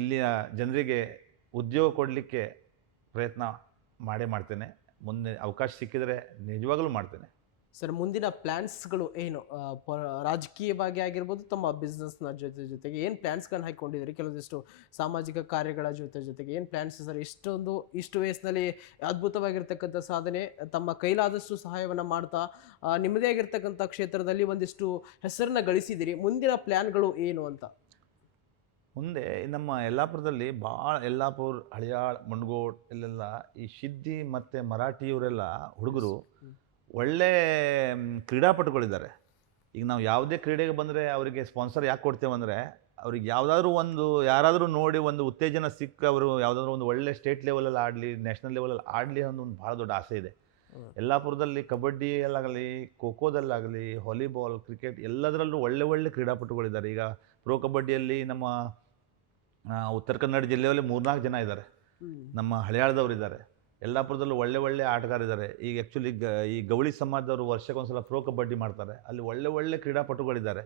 ಇಲ್ಲಿಯ ಜನರಿಗೆ ಉದ್ಯೋಗ ಕೊಡಲಿಕ್ಕೆ ಪ್ರಯತ್ನ ಮಾಡ್ತೇನೆ. ಮುಂದೆ ಅವಕಾಶ ಸಿಕ್ಕಿದರೆ ನಿಜವಾಗಲೂ ಮಾಡ್ತೇನೆ. ಸರ್, ಮುಂದಿನ ಪ್ಲ್ಯಾನ್ಸ್ಗಳು ಏನು? ರಾಜಕೀಯವಾಗಿ ಆಗಿರ್ಬೋದು, ತಮ್ಮ ಬಿಸ್ನೆಸ್ನ ಜೊತೆಗೆ ಏನು ಪ್ಲ್ಯಾನ್ಸ್ಗಳನ್ನ ಹಾಕೊಂಡಿದ್ದೀರಿ? ಕೆಲವೊಂದಿಷ್ಟು ಸಾಮಾಜಿಕ ಕಾರ್ಯಗಳ ಜೊತೆಗೆ ಏನು ಪ್ಲ್ಯಾನ್ಸ್ ಸರ್? ಇಷ್ಟು ವಯಸ್ಸಿನಲ್ಲಿ ಅದ್ಭುತವಾಗಿರ್ತಕ್ಕಂಥ ಸಾಧನೆ, ತಮ್ಮ ಕೈಲಾದಷ್ಟು ಸಹಾಯವನ್ನು ಮಾಡ್ತಾ ನಿಮ್ಮದೇ ಆಗಿರ್ತಕ್ಕಂಥ ಕ್ಷೇತ್ರದಲ್ಲಿ ಒಂದಿಷ್ಟು ಹೆಸರನ್ನ ಗಳಿಸಿದ್ದೀರಿ. ಮುಂದಿನ ಪ್ಲ್ಯಾನ್ಗಳು ಏನು ಅಂತ? ಮುಂದೆ ನಮ್ಮ ಯಲ್ಲಾಪುರದಲ್ಲಿ ಭಾಳ ಯಲ್ಲಾಪುರ, ಹಳಿಯಾಳ್, ಮುಂಡಗೋಡ್ ಇಲ್ಲೆಲ್ಲ ಈ ಸಿದ್ದಿ ಮತ್ತು ಮರಾಠಿಯವರೆಲ್ಲ ಹುಡುಗರು ಒಳ್ಳೆ ಕ್ರೀಡಾಪಟುಗಳಿದ್ದಾರೆ. ಈಗ ನಾವು ಯಾವುದೇ ಕ್ರೀಡೆಗೆ ಬಂದರೆ ಅವರಿಗೆ ಸ್ಪಾನ್ಸರ್ ಯಾಕೆ ಕೊಡ್ತೇವೆ ಅಂದರೆ, ಅವ್ರಿಗೆ ಯಾರಾದರೂ ನೋಡಿ ಒಂದು ಉತ್ತೇಜನ ಸಿಕ್ಕ ಅವರು ಯಾವುದಾದ್ರೂ ಒಂದು ಒಳ್ಳೆ ಸ್ಟೇಟ್ ಲೆವೆಲಲ್ಲಿ ಆಡಲಿ, ನ್ಯಾಷನಲ್ ಲೆವೆಲಲ್ಲಿ ಆಡಲಿ ಅನ್ನೋ ಒಂದು ಭಾಳ ದೊಡ್ಡ ಆಸೆ ಇದೆ. ಯಲ್ಲಾಪುರದಲ್ಲಿ ಕಬಡ್ಡಿಯಲ್ಲಾಗಲಿ, ಖೋಖೋದಲ್ಲಾಗಲಿ, ವಾಲಿಬಾಲ್, ಕ್ರಿಕೆಟ್ ಎಲ್ಲದರಲ್ಲೂ ಒಳ್ಳೆ ಕ್ರೀಡಾಪಟುಗಳಿದ್ದಾರೆ. ಈಗ ಪ್ರೋ ಕಬಡ್ಡಿಯಲ್ಲಿ ನಮ್ಮ ಉತ್ತರ ಕನ್ನಡ ಜಿಲ್ಲೆಯಲ್ಲಿ 3-4 ಜನ ಇದ್ದಾರೆ. ನಮ್ಮ ಹಳಿಯಾಳದವ್ರು ಇದ್ದಾರೆ. ಯಲ್ಲಾಪುರದಲ್ಲೂ ಒಳ್ಳೆ ಆಟಗಾರಿದ್ದಾರೆ. ಈಗ ಆ್ಯಕ್ಚುಲಿ ಈ ಗವಳಿ ಸಮಾಜದವರು ವರ್ಷಕ್ಕೊಂದ್ಸಲ ಪ್ರೋ ಕಬಡ್ಡಿ ಮಾಡ್ತಾರೆ. ಅಲ್ಲಿ ಒಳ್ಳೆ ಕ್ರೀಡಾಪಟುಗಳಿದ್ದಾರೆ.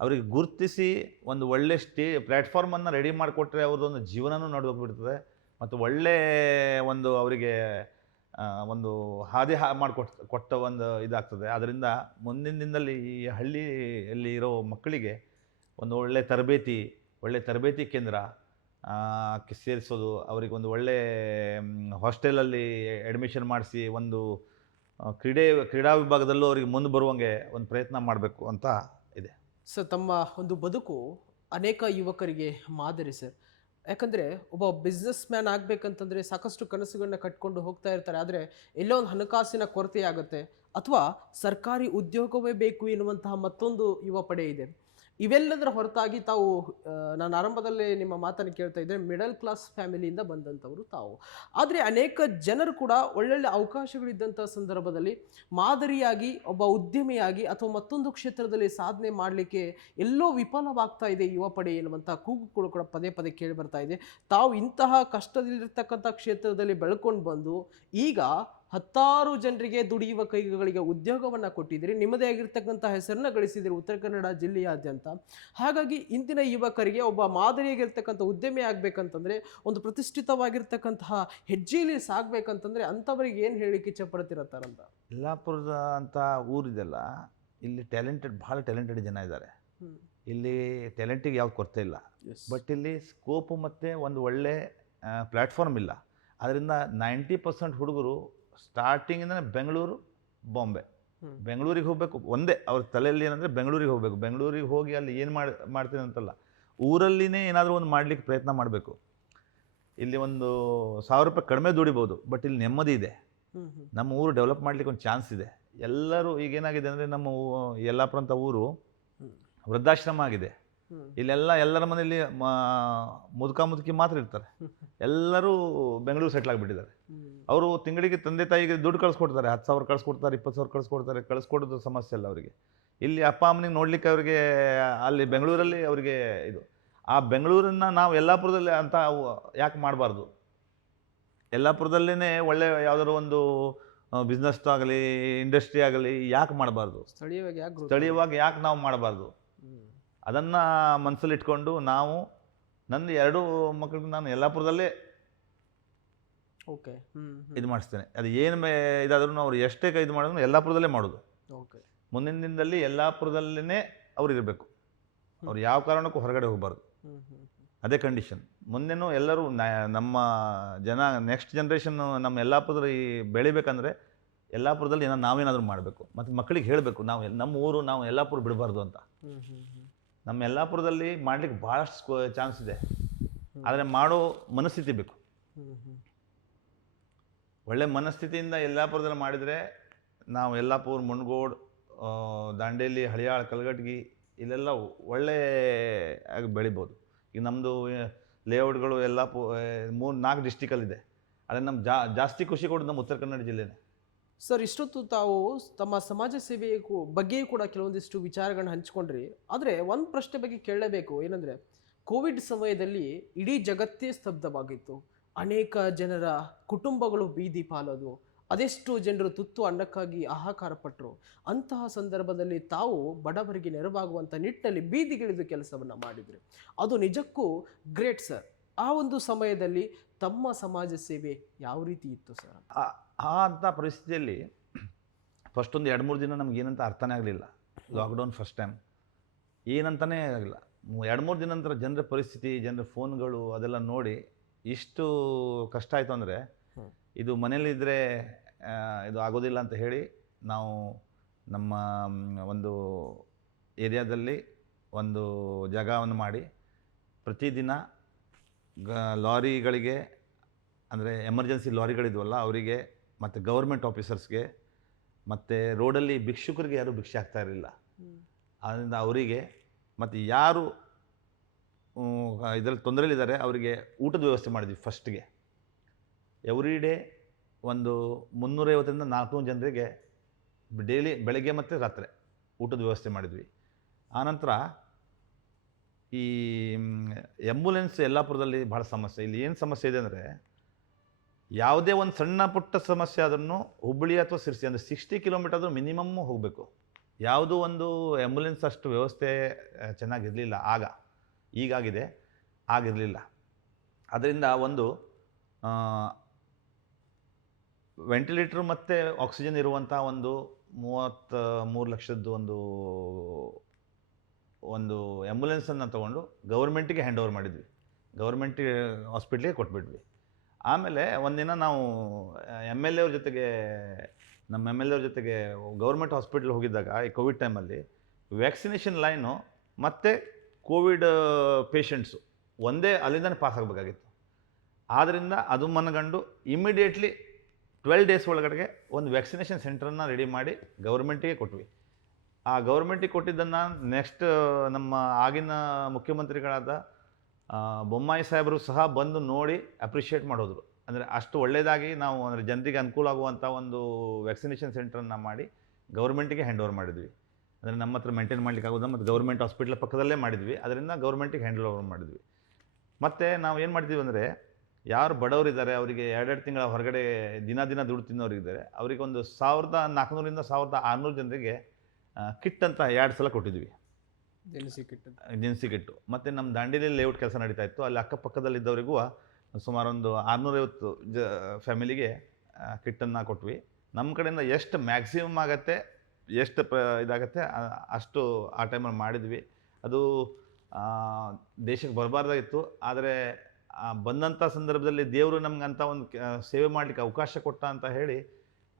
ಅವರಿಗೆ ಗುರುತಿಸಿ ಒಂದು ಒಳ್ಳೆ ಪ್ಲ್ಯಾಟ್ಫಾರ್ಮನ್ನು ರೆಡಿ ಮಾಡಿಕೊಟ್ರೆ ಅವ್ರದ್ದೊಂದು ಜೀವನನೂ ನಡೆದೋಗ್ಬಿಡ್ತದೆ ಮತ್ತು ಒಂದು ಅವರಿಗೆ ಒಂದು ಹಾದಿ ಕೊಟ್ಟ ಒಂದು ಇದಾಗ್ತದೆ. ಅದರಿಂದ ಮುಂದಿನ ದಿನದಲ್ಲಿ ಈ ಹಳ್ಳಿಯಲ್ಲಿ ಇರೋ ಮಕ್ಕಳಿಗೆ ಒಂದು ಒಳ್ಳೆ ತರಬೇತಿ ಕೇಂದ್ರ ಸೇರಿಸೋದು, ಅವರಿಗೆ ಒಂದು ಒಳ್ಳೆ ಹಾಸ್ಟೆಲಲ್ಲಿ ಅಡ್ಮಿಷನ್ ಮಾಡಿಸಿ ಒಂದು ಕ್ರೀಡಾ ವಿಭಾಗದಲ್ಲೂ ಅವರಿಗೆ ಮುಂದೆ ಬರುವಂಗೆ ಒಂದು ಪ್ರಯತ್ನ ಮಾಡಬೇಕು ಅಂತ ಇದೆ. ಸರ್, ತಮ್ಮ ಒಂದು ಬದುಕು ಅನೇಕ ಯುವಕರಿಗೆ ಮಾದರಿ ಸರ್. ಯಾಕಂದರೆ ಒಬ್ಬ ಬಿಸ್ನೆಸ್ ಮ್ಯಾನ್ ಆಗಬೇಕಂತಂದರೆ ಸಾಕಷ್ಟು ಕನಸುಗಳನ್ನ ಕಟ್ಕೊಂಡು ಹೋಗ್ತಾ ಇರ್ತಾರೆ. ಆದರೆ ಎಲ್ಲೋ ಒಂದು ಹಣಕಾಸಿನ ಕೊರತೆ ಆಗುತ್ತೆ, ಅಥವಾ ಸರ್ಕಾರಿ ಉದ್ಯೋಗವೇ ಬೇಕು ಎನ್ನುವಂತಹ ಮತ್ತೊಂದು ಯುವ ಪಡೆ ಇದೆ. ಇವೆಲ್ಲದರ ಹೊರತಾಗಿ ತಾವು, ನಾನು ಆರಂಭದಲ್ಲೇ ನಿಮ್ಮ ಮಾತನ್ನು ಕೇಳ್ತಾ ಇದ್ದರೆ, ಮಿಡಲ್ ಕ್ಲಾಸ್ ಫ್ಯಾಮಿಲಿಯಿಂದ ಬಂದಂಥವರು ತಾವು. ಆದರೆ ಅನೇಕ ಜನರು ಕೂಡ ಒಳ್ಳೊಳ್ಳೆ ಅವಕಾಶಗಳಿದ್ದಂಥ ಸಂದರ್ಭದಲ್ಲಿ ಮಾದರಿಯಾಗಿ ಒಬ್ಬ ಉದ್ಯಮಿಯಾಗಿ ಅಥವಾ ಮತ್ತೊಂದು ಕ್ಷೇತ್ರದಲ್ಲಿ ಸಾಧನೆ ಮಾಡಲಿಕ್ಕೆ ಎಲ್ಲೋ ವಿಫಲವಾಗ್ತಾ ಇದೆ ಯುವ ಪಡೆ ಎನ್ನುವಂಥ ಕೂಗುಗಳು ಕೂಡ ಪದೇ ಕೇಳಿ ಬರ್ತಾ ಇದೆ. ತಾವು ಇಂತಹ ಕಷ್ಟದಲ್ಲಿರ್ತಕ್ಕಂಥ ಕ್ಷೇತ್ರದಲ್ಲಿ ಬೆಳ್ಕೊಂಡು ಬಂದು ಈಗ 10 ಜನರಿಗೆ, ದುಡಿಯುವ ಕೈಗಳಿಗೆ ಉದ್ಯೋಗವನ್ನು ಕೊಟ್ಟಿದ್ದೀರಿ. ನಿಮ್ಮದೇ ಆಗಿರ್ತಕ್ಕಂಥ ಹೆಸರನ್ನ ಗಳಿಸಿದ್ದೀರಿ ಉತ್ತರ ಕನ್ನಡ ಜಿಲ್ಲೆಯಾದ್ಯಂತ. ಹಾಗಾಗಿ ಇಂದಿನ ಯುವಕರಿಗೆ ಒಬ್ಬ ಮಾದರಿಯಾಗಿರ್ತಕ್ಕಂಥ ಉದ್ಯಮಿ ಆಗಬೇಕಂತಂದರೆ, ಒಂದು ಪ್ರತಿಷ್ಠಿತವಾಗಿರ್ತಕ್ಕಂತಹ ಹೆಜ್ಜೆಯಲ್ಲಿ ಸಾಗಬೇಕಂತಂದರೆ ಅಂಥವರಿಗೆ ಏನು ಹೇಳಲಿಕ್ಕೆ ಇಚ್ಛಪಡ್ತಿರತ್ತಾರಂತ? ಯಲ್ಲಾಪುರದ ಅಂತ ಊರಿದೆಲ್ಲ, ಇಲ್ಲಿ ಭಾಳ ಟ್ಯಾಲೆಂಟೆಡ್ ಜನ ಇದ್ದಾರೆ. ಇಲ್ಲಿ ಟ್ಯಾಲೆಂಟಿಗೆ ಯಾವ ಕೊರತೆ ಇಲ್ಲ. ಬಟ್ ಇಲ್ಲಿ ಸ್ಕೋಪು ಮತ್ತು ಒಂದು ಒಳ್ಳೆ ಪ್ಲ್ಯಾಟ್ಫಾರ್ಮ್ ಇಲ್ಲ. ಅದರಿಂದ 90% ಹುಡುಗರು ಸ್ಟಾರ್ಟಿಂಗಿಂದ ಬೆಂಗಳೂರು, ಬಾಂಬೆ, ಬೆಂಗಳೂರಿಗೆ ಹೋಗಬೇಕು ಒಂದೇ ಅವ್ರ ತಲೆಯಲ್ಲಿ ಏನಂದರೆ ಬೆಂಗಳೂರಿಗೆ ಹೋಗಬೇಕು. ಬೆಂಗಳೂರಿಗೆ ಹೋಗಿ ಅಲ್ಲಿ ಏನು ಮಾಡ್ತೀನಿ ಅಂತಲ್ಲ, ಊರಲ್ಲಿನೇ ಏನಾದರೂ ಒಂದು ಮಾಡಲಿಕ್ಕೆ ಪ್ರಯತ್ನ ಮಾಡಬೇಕು. ಇಲ್ಲಿ ಒಂದು 1000 ರೂಪಾಯಿ ಕಡಿಮೆ ದುಡಿಬೋದು, ಬಟ್ ಇಲ್ಲಿ ನೆಮ್ಮದಿ ಇದೆ. ನಮ್ಮ ಊರು ಡೆವಲಪ್ ಮಾಡಲಿಕ್ಕೆ ಒಂದು ಚಾನ್ಸ್ ಇದೆ. ಎಲ್ಲರೂ ಈಗೇನಾಗಿದೆ ಅಂದರೆ, ನಮ್ಮ ಯಲ್ಲಾಪುರ ಅಂತ ಊರು ವೃದ್ಧಾಶ್ರಮ ಆಗಿದೆ. ಎಲ್ಲರ ಮನೆಯಲ್ಲಿ ಮುದುಕಿ ಮಾತ್ರ ಇರ್ತಾರೆ. ಎಲ್ಲರೂ ಬೆಂಗಳೂರು ಸೆಟ್ಲ್ ಆಗಿಬಿಟ್ಟಿದ್ದಾರೆ. ಅವರು ತಿಂಗಳಿಗೆ ತಂದೆ ತಾಯಿಗೆ ದುಡ್ಡು ಕಳಿಸ್ಕೊಡ್ತಾರೆ, 10,000 ಕಳಿಸ್ಕೊಡ್ತಾರೆ, 20,000 ಕಳಿಸ್ಕೊಡೋದು ಸಮಸ್ಯೆ ಅಲ್ಲ ಅವರಿಗೆ. ಇಲ್ಲಿ ಅಪ್ಪ ಅಮ್ಮನಿಗೆ ನೋಡಲಿಕ್ಕೆ ಅವರಿಗೆ ಅಲ್ಲಿ ಬೆಂಗಳೂರಲ್ಲಿ ಅವರಿಗೆ ಇದು. ಆ ಬೆಂಗಳೂರನ್ನು ನಾವು ಯಲ್ಲಾಪುರದಲ್ಲಿ ಅಂತ ಯಾಕೆ ಮಾಡಬಾರ್ದು? ಯಲ್ಲಾಪುರದಲ್ಲೇ ಒಳ್ಳೆ ಯಾವುದಾದ್ರು ಒಂದು ಬಿಸ್ನೆಸ್ ಆಗಲಿ, ಇಂಡಸ್ಟ್ರಿ ಆಗಲಿ ಯಾಕೆ ಮಾಡಬಾರ್ದು? ಸ್ಥಳೀಯವಾಗಿ ಯಾಕೆ ನಾವು ಮಾಡಬಾರ್ದು? ಅದನ್ನು ಮನಸ್ಸಲ್ಲಿ ಇಟ್ಕೊಂಡು ನಂದು 2 ಮಕ್ಕಳಿಗೆ ನಾನು ಯಲ್ಲಾಪುರದಲ್ಲೇ ಇದು ಮಾಡಿಸ್ತೇನೆ. ಅದು ಏನು ಇದಾದ್ರೂ ಅವ್ರು ಎಷ್ಟೇ ಇದು ಮಾಡಿದ್ರು ಯಲ್ಲಾಪುರದಲ್ಲೇ ಮಾಡೋದು. ಮುಂದಿನ ದಿನದಲ್ಲಿ ಯಲ್ಲಾಪುರದಲ್ಲೇ ಅವ್ರು ಇರಬೇಕು. ಅವ್ರು ಯಾವ ಕಾರಣಕ್ಕೂ ಹೊರಗಡೆ ಹೋಗಬಾರ್ದು. ಅದೇ ಕಂಡೀಷನ್. ಮುಂದೆನೂ ಎಲ್ಲರೂ ನಮ್ಮ ನೆಕ್ಸ್ಟ್ ಜನ್ರೇಷನ್ ನಮ್ಮ ಯಲ್ಲಾಪುರದಲ್ಲಿ ಬೆಳಿಬೇಕಂದ್ರೆ ಯಲ್ಲಾಪುರದಲ್ಲಿ ನಾವೇನಾದರೂ ಮಾಡಬೇಕು. ಮತ್ತು ಮಕ್ಕಳಿಗೆ ಹೇಳಬೇಕು, ನಮ್ಮ ಊರು, ನಾವು ಯಲ್ಲಾಪುರ ಬಿಡಬಾರ್ದು ಅಂತ. ನಮ್ಮ ಯಲ್ಲಾಪುರದಲ್ಲಿ ಮಾಡಲಿಕ್ಕೆ ಭಾಳಷ್ಟು ಚಾನ್ಸ್ ಇದೆ, ಆದರೆ ಮಾಡೋ ಮನಸ್ಥಿತಿ ಬೇಕು. ಒಳ್ಳೆ ಮನಸ್ಥಿತಿಯಿಂದ ಯಲ್ಲಾಪುರದಲ್ಲಿ ಮಾಡಿದರೆ ನಾವು ಯಲ್ಲಾಪುರ, ಮುನಗೋಡ್, ದಾಂಡೇಲಿ, ಹಳಿಯಾಳ, ಕಲ್ಗಟ್ಗಿ ಇಲ್ಲೆಲ್ಲ ಒಳ್ಳೆ ಆಗಿ ಬೆಳಿಬೋದು. ಈಗ ನಮ್ಮದು ಲೇಔಟ್ಗಳು ಎಲ್ಲ 3-4 ಡಿಸ್ಟಿಕಲ್ಲಿದೆ. ಆದರೆ ನಮ್ಮ ಜಾಸ್ತಿ ಖುಷಿ ಕೊಡೋದು ನಮ್ಮ ಉತ್ತರ ಕನ್ನಡ ಜಿಲ್ಲೆನೇ. ಸರ್, ಇಷ್ಟೊತ್ತು ತಾವು ತಮ್ಮ ಸಮಾಜ ಸೇವೆ ಬಗ್ಗೆಯೂ ಕೂಡ ಕೆಲವೊಂದಿಷ್ಟು ವಿಚಾರಗಳನ್ನ ಹಂಚ್ಕೊಂಡ್ರಿ. ಆದರೆ ಒಂದು ಪ್ರಶ್ನೆ ಬಗ್ಗೆ ಕೇಳಲೇಬೇಕು. ಏನಂದರೆ, ಕೋವಿಡ್ ಸಮಯದಲ್ಲಿ ಇಡೀ ಜಗತ್ತೇ ಸ್ತಬ್ಧವಾಗಿತ್ತು. ಅನೇಕ ಜನರ ಕುಟುಂಬಗಳು ಬೀದಿ ಪಾಲೋದು, ಅದೆಷ್ಟು ಜನರು ತುತ್ತು ಅನ್ನಕ್ಕಾಗಿ ಹಾಹಾಕಾರ ಪಟ್ಟರು. ಅಂತಹ ಸಂದರ್ಭದಲ್ಲಿ ತಾವು ಬಡವರಿಗೆ ನೆರವಾಗುವಂಥ ನಿಟ್ಟಿನಲ್ಲಿ ಬೀದಿಗಿಳಿದು ಕೆಲಸವನ್ನು ಮಾಡಿದ್ರಿ. ಅದು ನಿಜಕ್ಕೂ ಗ್ರೇಟ್ ಸರ್. ಆ ಒಂದು ಸಮಯದಲ್ಲಿ ತಮ್ಮ ಸಮಾಜ ಸೇವೆ ಯಾವ ರೀತಿ ಇತ್ತು ಸರ್? ಅಂಥ ಪರಿಸ್ಥಿತಿಯಲ್ಲಿ ಫಸ್ಟ್ ಒಂದು 2-3 ದಿನ ನಮ್ಗೆ ಏನಂತ ಅರ್ಥನೇ ಆಗಲಿಲ್ಲ. ಲಾಕ್ಡೌನ್ ಫಸ್ಟ್ ಟೈಮ್ ಏನಂತಲೇ ಆಗಲಿಲ್ಲ. 2-3 ದಿನ ನಂತರ ಜನರ ಪರಿಸ್ಥಿತಿ, ಜನರ ಫೋನ್ಗಳು ಅದೆಲ್ಲ ನೋಡಿ ಇಷ್ಟು ಕಷ್ಟ ಆಯಿತು ಅಂದರೆ ಇದು ಮನೇಲಿದ್ದರೆ ಇದು ಆಗೋದಿಲ್ಲ ಅಂತ ಹೇಳಿ ನಾವು ನಮ್ಮ ಒಂದು ಏರಿಯಾದಲ್ಲಿ ಒಂದು ಜಾಗವನ್ನು ಮಾಡಿ ಪ್ರತಿದಿನ ಲಾರಿಗಳಿಗೆ, ಅಂದರೆ ಎಮರ್ಜೆನ್ಸಿ ಲಾರಿಗಳಿದ್ವಲ್ಲ ಅವರಿಗೆ, ಮತ್ತು ಗೌರ್ಮೆಂಟ್ ಆಫೀಸರ್ಸ್ಗೆ, ಮತ್ತು ರೋಡಲ್ಲಿ ಭಿಕ್ಷುಕರಿಗೆ ಯಾರೂ ಭಿಕ್ಷೆ ಆಗ್ತಾ ಇರಲಿಲ್ಲ, ಆದ್ದರಿಂದ ಅವರಿಗೆ, ಮತ್ತು ಯಾರು ಇದರಲ್ಲಿ ತೊಂದರೆಯಲ್ಲಿದ್ದಾರೆ ಅವರಿಗೆ ಊಟದ ವ್ಯವಸ್ಥೆ ಮಾಡಿದ್ವಿ. ಫಸ್ಟ್ಗೆ ಎವ್ರಿ ಡೇ ಒಂದು 350-400 ಜನರಿಗೆ ಡೈಲಿ ಬೆಳಗ್ಗೆ ಮತ್ತು ರಾತ್ರಿ ಊಟದ ವ್ಯವಸ್ಥೆ ಮಾಡಿದ್ವಿ. ಆನಂತರ ಈ ಆ್ಯಂಬುಲೆನ್ಸ್ ಯಲ್ಲಾಪುರದಲ್ಲಿ ಭಾಳ ಸಮಸ್ಯೆ. ಇಲ್ಲಿ ಏನು ಸಮಸ್ಯೆ ಇದೆ ಅಂದರೆ, ಯಾವುದೇ ಒಂದು ಸಣ್ಣ ಪುಟ್ಟ ಸಮಸ್ಯೆ ಆದ್ರೂ ಹುಬ್ಬಳ್ಳಿ ಅಥವಾ ಸಿರ್ಸಿ ಅಂದರೆ 60 ಕಿಲೋಮೀಟರ್ ಆದರೂ ಮಿನಿಮಮ್ಮು ಹೋಗಬೇಕು. ಯಾವುದೂ ಒಂದು ಆ್ಯಂಬುಲೆನ್ಸ್ ಅಷ್ಟು ವ್ಯವಸ್ಥೆ ಚೆನ್ನಾಗಿರಲಿಲ್ಲ ಆಗ. ಈಗಾಗಿದೆ, ಆಗಿರಲಿಲ್ಲ. ಅದರಿಂದ ಒಂದು ವೆಂಟಿಲೇಟ್ರ್ ಮತ್ತು ಆಕ್ಸಿಜನ್ ಇರುವಂಥ ಒಂದು 33 ಲಕ್ಷದ್ದು ಒಂದು ಆ್ಯಂಬುಲೆನ್ಸನ್ನು ತೊಗೊಂಡು ಗೌರ್ಮೆಂಟಿಗೆ ಹ್ಯಾಂಡ್ ಓವರ್ ಮಾಡಿದ್ವಿ. ಗೌರ್ಮೆಂಟಿಗೆ ಹಾಸ್ಪಿಟ್ಲಿಗೆ ಕೊಟ್ಬಿಟ್ವಿ. ಆಮೇಲೆ ಒಂದಿನ ನಾವು ನಮ್ಮ ಎಮ್ ಎಲ್ ಎ ಅವ್ರ ಜೊತೆಗೆ ಗೌರ್ಮೆಂಟ್ ಹಾಸ್ಪಿಟ್ಲ್ ಹೋಗಿದ್ದಾಗ ಈ ಕೋವಿಡ್ ಟೈಮಲ್ಲಿ ವ್ಯಾಕ್ಸಿನೇಷನ್ ಲೈನು ಮತ್ತು ಕೋವಿಡ್ ಪೇಷಂಟ್ಸು ಒಂದೇ ಅಲ್ಲಿಂದನೇ ಪಾಸ್ ಆಗಬೇಕಾಗಿತ್ತು. ಆದ್ದರಿಂದ ಅದು ಮನಗಂಡು ಇಮಿಡಿಯೇಟ್ಲಿ 12 ಡೇಸ್ ಒಳಗಡೆಗೆ ಒಂದು ವ್ಯಾಕ್ಸಿನೇಷನ್ ಸೆಂಟ್ರನ್ನು ರೆಡಿ ಮಾಡಿ ಗೌರ್ಮೆಂಟಿಗೆ ಕೊಟ್ವಿ. ಆ ಗೌರ್ಮೆಂಟಿಗೆ ಕೊಟ್ಟಿದ್ದನ್ನು ನೆಕ್ಸ್ಟ್ ನಮ್ಮ ಆಗಿನ ಮುಖ್ಯಮಂತ್ರಿಗಳಾದ ಬೊಮ್ಮಾಯಿ ಸಾಹೇಬರು ಸಹ ಬಂದು ನೋಡಿ ಅಪ್ರಿಷಿಯೇಟ್ ಮಾಡೋದ್ರು. ಅಂದರೆ ಅಷ್ಟು ಒಳ್ಳೆಯದಾಗಿ ನಾವು, ಅಂದರೆ ಜನರಿಗೆ ಅನುಕೂಲ ಆಗುವಂಥ ಒಂದು ವ್ಯಾಕ್ಸಿನೇಷನ್ ಸೆಂಟ್ರನ್ನು ಮಾಡಿ ಗೌರ್ಮೆಂಟಿಗೆ ಹ್ಯಾಂಡ್ ಓವರ್ ಮಾಡಿದ್ವಿ. ಅಂದರೆ ನಮ್ಮ ಹತ್ರ ಮೇಂಟೈನ್ ಮಾಡಲಿಕ್ಕೆ ಆಗೋದು, ಮತ್ತು ಗೌರ್ಮೆಂಟ್ ಹಾಸ್ಪಿಟ್ಲ್ ಪಕ್ಕದಲ್ಲೇ ಮಾಡಿದ್ವಿ. ಅದರಿಂದ ಗೌರ್ಮೆಂಟಿಗೆ ಹ್ಯಾಂಡ್ ಓವರ್ ಮಾಡಿದ್ವಿ. ಮತ್ತು ನಾವು ಏನು ಮಾಡ್ತೀವಿ ಅಂದರೆ, ಯಾರು ಬಡವರಿದ್ದಾರೆ ಅವರಿಗೆ 2 ತಿಂಗಳ ಹೊರಗಡೆ ದಿನ ದುಡ್ಡು ತಿನ್ನೋರಿದ್ದಾರೆ, ಅವರಿಗೆ ಒಂದು 1400ರಿಂದ 1600 ಜನರಿಗೆ ಕಿಟ್ ಅಂತ 2 ಸಲ ಕೊಟ್ಟಿದ್ವಿ, ದಿನಸಿ ಕಿಟ್ಟು. ಮತ್ತು ನಮ್ಮ ದಾಂಡೇಲಿ ಲೇಔಟ್ ಕೆಲಸ ನಡೀತಾ ಇತ್ತು. ಅಲ್ಲಿ ಅಕ್ಕಪಕ್ಕದಲ್ಲಿದ್ದವರಿಗೂ ಸುಮಾರು ಒಂದು 650 ಫ್ಯಾಮಿಲಿಗೆ ಕಿಟ್ಟನ್ನು ಕೊಟ್ವಿ. ನಮ್ಮ ಕಡೆಯಿಂದ ಎಷ್ಟು ಮ್ಯಾಕ್ಸಿಮಮ್ ಆಗುತ್ತೆ, ಎಷ್ಟು ಇದಾಗತ್ತೆ ಅಷ್ಟು ಆ ಟೈಮಲ್ಲಿ ಮಾಡಿದ್ವಿ. ಅದು ದೇಶಕ್ಕೆ ಬರಬಾರ್ದಾಗಿತ್ತು, ಆದರೆ ಬಂದಂಥ ಸಂದರ್ಭದಲ್ಲಿ ದೇವರು ನಮ್ಗೆ ಅಂಥ ಒಂದು ಸೇವೆ ಮಾಡಲಿಕ್ಕೆ ಅವಕಾಶ ಕೊಟ್ಟ ಅಂತ ಹೇಳಿ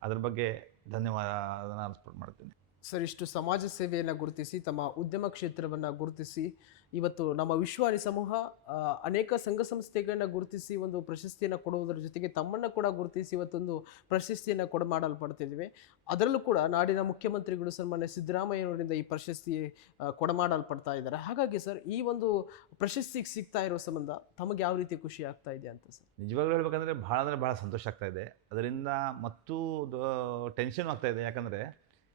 ಅದ್ರ ಬಗ್ಗೆ ಧನ್ಯವಾದನ ಅರ್ಪಣೆ ಮಾಡ್ತೀನಿ. ಸರ್, ಇಷ್ಟು ಸಮಾಜ ಸೇವೆಯನ್ನು ಗುರುತಿಸಿ, ತಮ್ಮ ಉದ್ಯಮ ಕ್ಷೇತ್ರವನ್ನು ಗುರುತಿಸಿ, ಇವತ್ತು ನಮ್ಮ ವಿಶ್ವಾನಿ ಸಮೂಹ ಅನೇಕ ಸಂಘ ಸಂಸ್ಥೆಗಳನ್ನ ಗುರುತಿಸಿ ಒಂದು ಪ್ರಶಸ್ತಿಯನ್ನು ಕೊಡುವುದರ ಜೊತೆಗೆ ತಮ್ಮನ್ನು ಕೂಡ ಗುರುತಿಸಿ ಇವತ್ತೊಂದು ಪ್ರಶಸ್ತಿಯನ್ನು ಕೊಡಮಾಡಲ್ಪಡ್ತಿದ್ದೀವಿ. ಅದರಲ್ಲೂ ಕೂಡ ನಾಡಿನ ಮುಖ್ಯಮಂತ್ರಿಗಳು ಸನ್ಮಾನ್ಯ ಸಿದ್ದರಾಮಯ್ಯನವರಿಂದ ಈ ಪ್ರಶಸ್ತಿ ಕೊಡಮಾಡಲ್ಪಡ್ತಾ ಇದ್ದಾರೆ. ಹಾಗಾಗಿ ಸರ್, ಈ ಒಂದು ಪ್ರಶಸ್ತಿಗೆ ಸಿಗ್ತಾ ಇರೋ ಸಂಬಂಧ ತಮಗೆ ಯಾವ ರೀತಿ ಖುಷಿ ಆಗ್ತಾ ಇದೆ ಅಂತ ಸರ್? ನಿಜವಾಗ್ಲೂ ಹೇಳ್ಬೇಕಂದ್ರೆ ಭಾಳ ಸಂತೋಷ ಆಗ್ತಾ ಇದೆ. ಅದರಿಂದ ಮತ್ತೂ ಟೆನ್ಷನ್ ಆಗ್ತಾ ಇದೆ. ಯಾಕಂದರೆ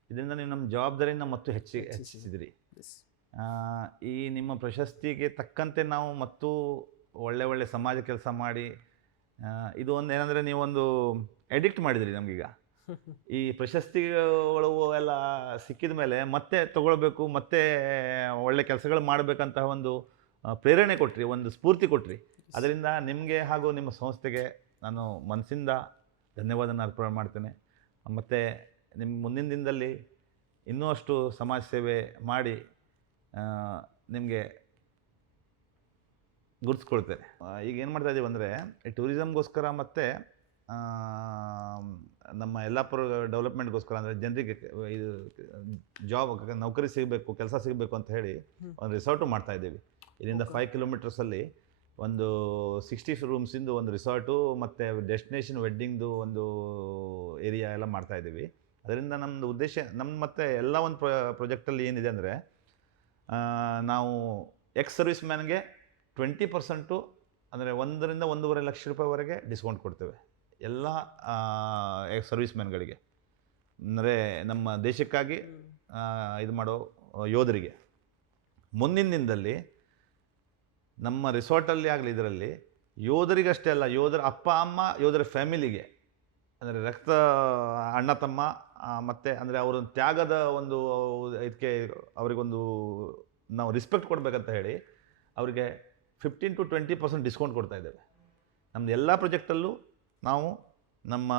ಇದರಿಂದ ನೀವು ನಮ್ಮ ಜವಾಬ್ದಾರಿನ ಮತ್ತು ಹೆಚ್ಚಿಸಿದಿರಿ. ಈ ನಿಮ್ಮ ಪ್ರಶಸ್ತಿಗೆ ತಕ್ಕಂತೆ ನಾವು ಮತ್ತು ಒಳ್ಳೆ ಸಮಾಜ ಕೆಲಸ ಮಾಡಿ, ಇದು ಒಂದು ಏನಂದರೆ ನೀವೊಂದು ಎಡಿಕ್ಟ್ ಮಾಡಿದಿರಿ ನಮಗೀಗ. ಈ ಪ್ರಶಸ್ತಿಗಳು ಎಲ್ಲ ಸಿಕ್ಕಿದ ಮೇಲೆ ಮತ್ತೆ ತಗೊಳ್ಬೇಕು, ಮತ್ತೆ ಒಳ್ಳೆ ಕೆಲಸಗಳು ಮಾಡಬೇಕಂತಹ ಒಂದು ಪ್ರೇರಣೆ ಕೊಟ್ರಿ, ಒಂದು ಸ್ಫೂರ್ತಿ ಕೊಟ್ರಿ. ಅದರಿಂದ ನಿಮಗೆ ಹಾಗೂ ನಿಮ್ಮ ಸಂಸ್ಥೆಗೆ ನಾನು ಮನಸ್ಸಿಂದ ಧನ್ಯವಾದನ ಅರ್ಪಣೆ ಮಾಡ್ತೇನೆ. ಮತ್ತು ನಿಮ್ಮ ಮುಂದಿನ ದಿನದಲ್ಲಿ ಇನ್ನೂ ಅಷ್ಟು ಸಮಾಜ ಸೇವೆ ಮಾಡಿ ನಿಮಗೆ ಗುರುತಿಸ್ಕೊಳ್ತೇನೆ. ಈಗ ಏನು ಮಾಡ್ತಾ ಇದ್ದೀವಿ ಅಂದರೆ, ಈ ಟೂರಿಸಮ್ಗೋಸ್ಕರ ಮತ್ತು ನಮ್ಮ ಯಲ್ಲಾಪುರ ಡೆವಲಪ್ಮೆಂಟ್ಗೋಸ್ಕರ, ಅಂದರೆ ಜನರಿಗೆ ಇದು ನೌಕರಿ ಸಿಗಬೇಕು, ಕೆಲಸ ಸಿಗಬೇಕು ಅಂತ ಹೇಳಿ ಒಂದು ರಿಸಾರ್ಟು ಮಾಡ್ತಾಯಿದ್ದೀವಿ. ಇಲ್ಲಿಂದ 5 ಕಿಲೋಮೀಟರ್ಸಲ್ಲಿ ಒಂದು 60 ರೂಮ್ಸಿಂದು ಒಂದು ರಿಸಾರ್ಟು ಮತ್ತು ಡೆಸ್ಟಿನೇಷನ್ ವೆಡ್ಡಿಂಗ್ದು ಒಂದು ಏರಿಯಾ ಎಲ್ಲ ಮಾಡ್ತಾಯಿದ್ದೀವಿ. ಅದರಿಂದ ನಮ್ಮದು ಉದ್ದೇಶ ಮತ್ತು ಎಲ್ಲ ಒಂದು ಪ್ರಾಜೆಕ್ಟಲ್ಲಿ ಏನಿದೆ ಅಂದರೆ ನಾವು ಎಕ್ಸ್ ಸರ್ವಿಸ್ ಮ್ಯಾನ್ಗೆ 20% ಅಂದರೆ 1 ರಿಂದ 1.5 ಲಕ್ಷ ರೂಪಾಯಿವರೆಗೆ ಡಿಸ್ಕೌಂಟ್ ಕೊಡ್ತೇವೆ ಎಲ್ಲ ಎಕ್ಸ್ ಸರ್ವಿಸ್ ಮ್ಯಾನ್ಗಳಿಗೆ. ಅಂದರೆ ನಮ್ಮ ದೇಶಕ್ಕಾಗಿ ಇದು ಮಾಡೋ ಯೋಧರಿಗೆ. ಮುಂದಿನ ದಿನದಲ್ಲಿ ನಮ್ಮ ರಿಸಾರ್ಟಲ್ಲಿ ಆಗಲಿ ಇದರಲ್ಲಿ ಯೋಧರಿಗಷ್ಟೇ ಅಲ್ಲ, ಯೋಧರ ಅಪ್ಪ ಅಮ್ಮ, ಯೋಧರ ಫ್ಯಾಮಿಲಿಗೆ, ಅಂದರೆ ರಕ್ತ ಅಣ್ಣ ತಮ್ಮ ಮತ್ತು ಅಂದರೆ ಅವರ ತ್ಯಾಗದ ಒಂದು ಇದಕ್ಕೆ ಅವರಿಗೊಂದು ನಾವು ರಿಸ್ಪೆಕ್ಟ್ ಕೊಡಬೇಕಂತ ಹೇಳಿ ಅವರಿಗೆ 15 to 20% ಡಿಸ್ಕೌಂಟ್ ಕೊಡ್ತಾ ಇದ್ದೇವೆ. ನಮ್ಮದು ಎಲ್ಲ ಪ್ರಾಜೆಕ್ಟಲ್ಲೂ ನಾವು ನಮ್ಮ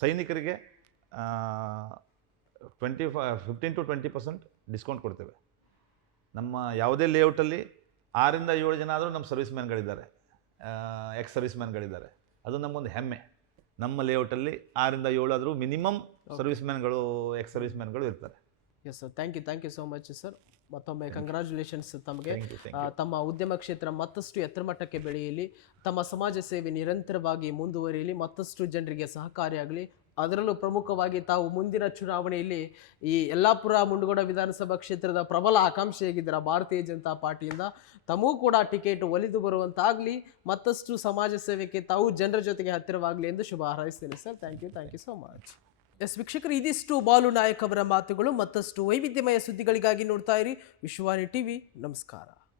ಸೈನಿಕರಿಗೆ 15 to 20% ಡಿಸ್ಕೌಂಟ್ ಕೊಡ್ತೇವೆ. ನಮ್ಮ ಯಾವುದೇ ಲೇಔಟಲ್ಲಿ 6 ರಿಂದ 7 ಜನ ಆದರೂ ನಮ್ಮ ಸರ್ವಿಸ್ ಮ್ಯಾನ್ಗಳಿದ್ದಾರೆ, ಎಕ್ಸ್ ಸರ್ವಿಸ್ ಮ್ಯಾನ್ಗಳಿದ್ದಾರೆ. ಅದು ನಮಗೊಂದು ಹೆಮ್ಮೆ. ನಮ್ಮ ಲೇಔಟಲ್ಲಿ 6 ರಿಂದ 7 ಆದರೂ ಮಿನಿಮಮ್ ಸರ್ವಿಸ್ ಮ್ಯಾನ್ಗಳು, ಎಕ್ಸ್ ಸರ್ವಿಸ್ ಮ್ಯಾನ್ಗಳು ಇರ್ತಾರೆ. Yes sir, thank you so much sir. ಮತ್ತೊಮ್ಮೆ ಕಂಗ್ರ್ಯಾಚುಲೇಷನ್ಸ್ ತಮಗೆ. Thank you. ತಮ್ಮ ಉದ್ಯಮ ಕ್ಷೇತ್ರ ಮತ್ತಷ್ಟು ಎತ್ತರ ಮಟ್ಟಕ್ಕೆ ಬೆಳೆಯಲಿ, ತಮ್ಮ ಸಮಾಜ ಸೇವೆ ನಿರಂತರವಾಗಿ ಮುಂದುವರಿಯಲಿ, ಮತ್ತಷ್ಟು ಜನರಿಗೆ ಸಹಕಾರಿಯಾಗಲಿ. ಅದರಲ್ಲೂ ಪ್ರಮುಖವಾಗಿ ತಾವು ಮುಂದಿನ ಚುನಾವಣೆಯಲ್ಲಿ ಈ ಯಲ್ಲಾಪುರ ಮುಂಡಗೋಡ ವಿಧಾನಸಭಾ ಕ್ಷೇತ್ರದ ಪ್ರಬಲ ಆಕಾಂಕ್ಷಿಯಾಗಿದ್ದೀರಾ ಭಾರತೀಯ ಜನತಾ ಪಾರ್ಟಿಯಿಂದ. ತಮಗೂ ಕೂಡ ಟಿಕೆಟ್ ಒಲಿದು ಬರುವಂತಾಗಲಿ, ಮತ್ತಷ್ಟು ಸಮಾಜ ಸೇವೆಗೆ ತಾವು ಜನರ ಜೊತೆಗೆ ಹತ್ತಿರವಾಗಲಿ ಎಂದು ಶುಭ ಹಾರೈಸ್ತೇನೆ sir. Thank you so much. Yes ವೀಕ್ಷಕರು, ಇದಿಷ್ಟು ಬಾಲು ನಾಯಕ್ ಅವರ ಮಾತುಗಳು. ಮತ್ತಷ್ಟು ವೈವಿಧ್ಯಮಯ ಸುದ್ದಿಗಳಿಗಾಗಿ ನೋಡ್ತಾ ಇರಿ ವಿಶ್ವವಾಣಿ ಟಿವಿ. ನಮಸ್ಕಾರ.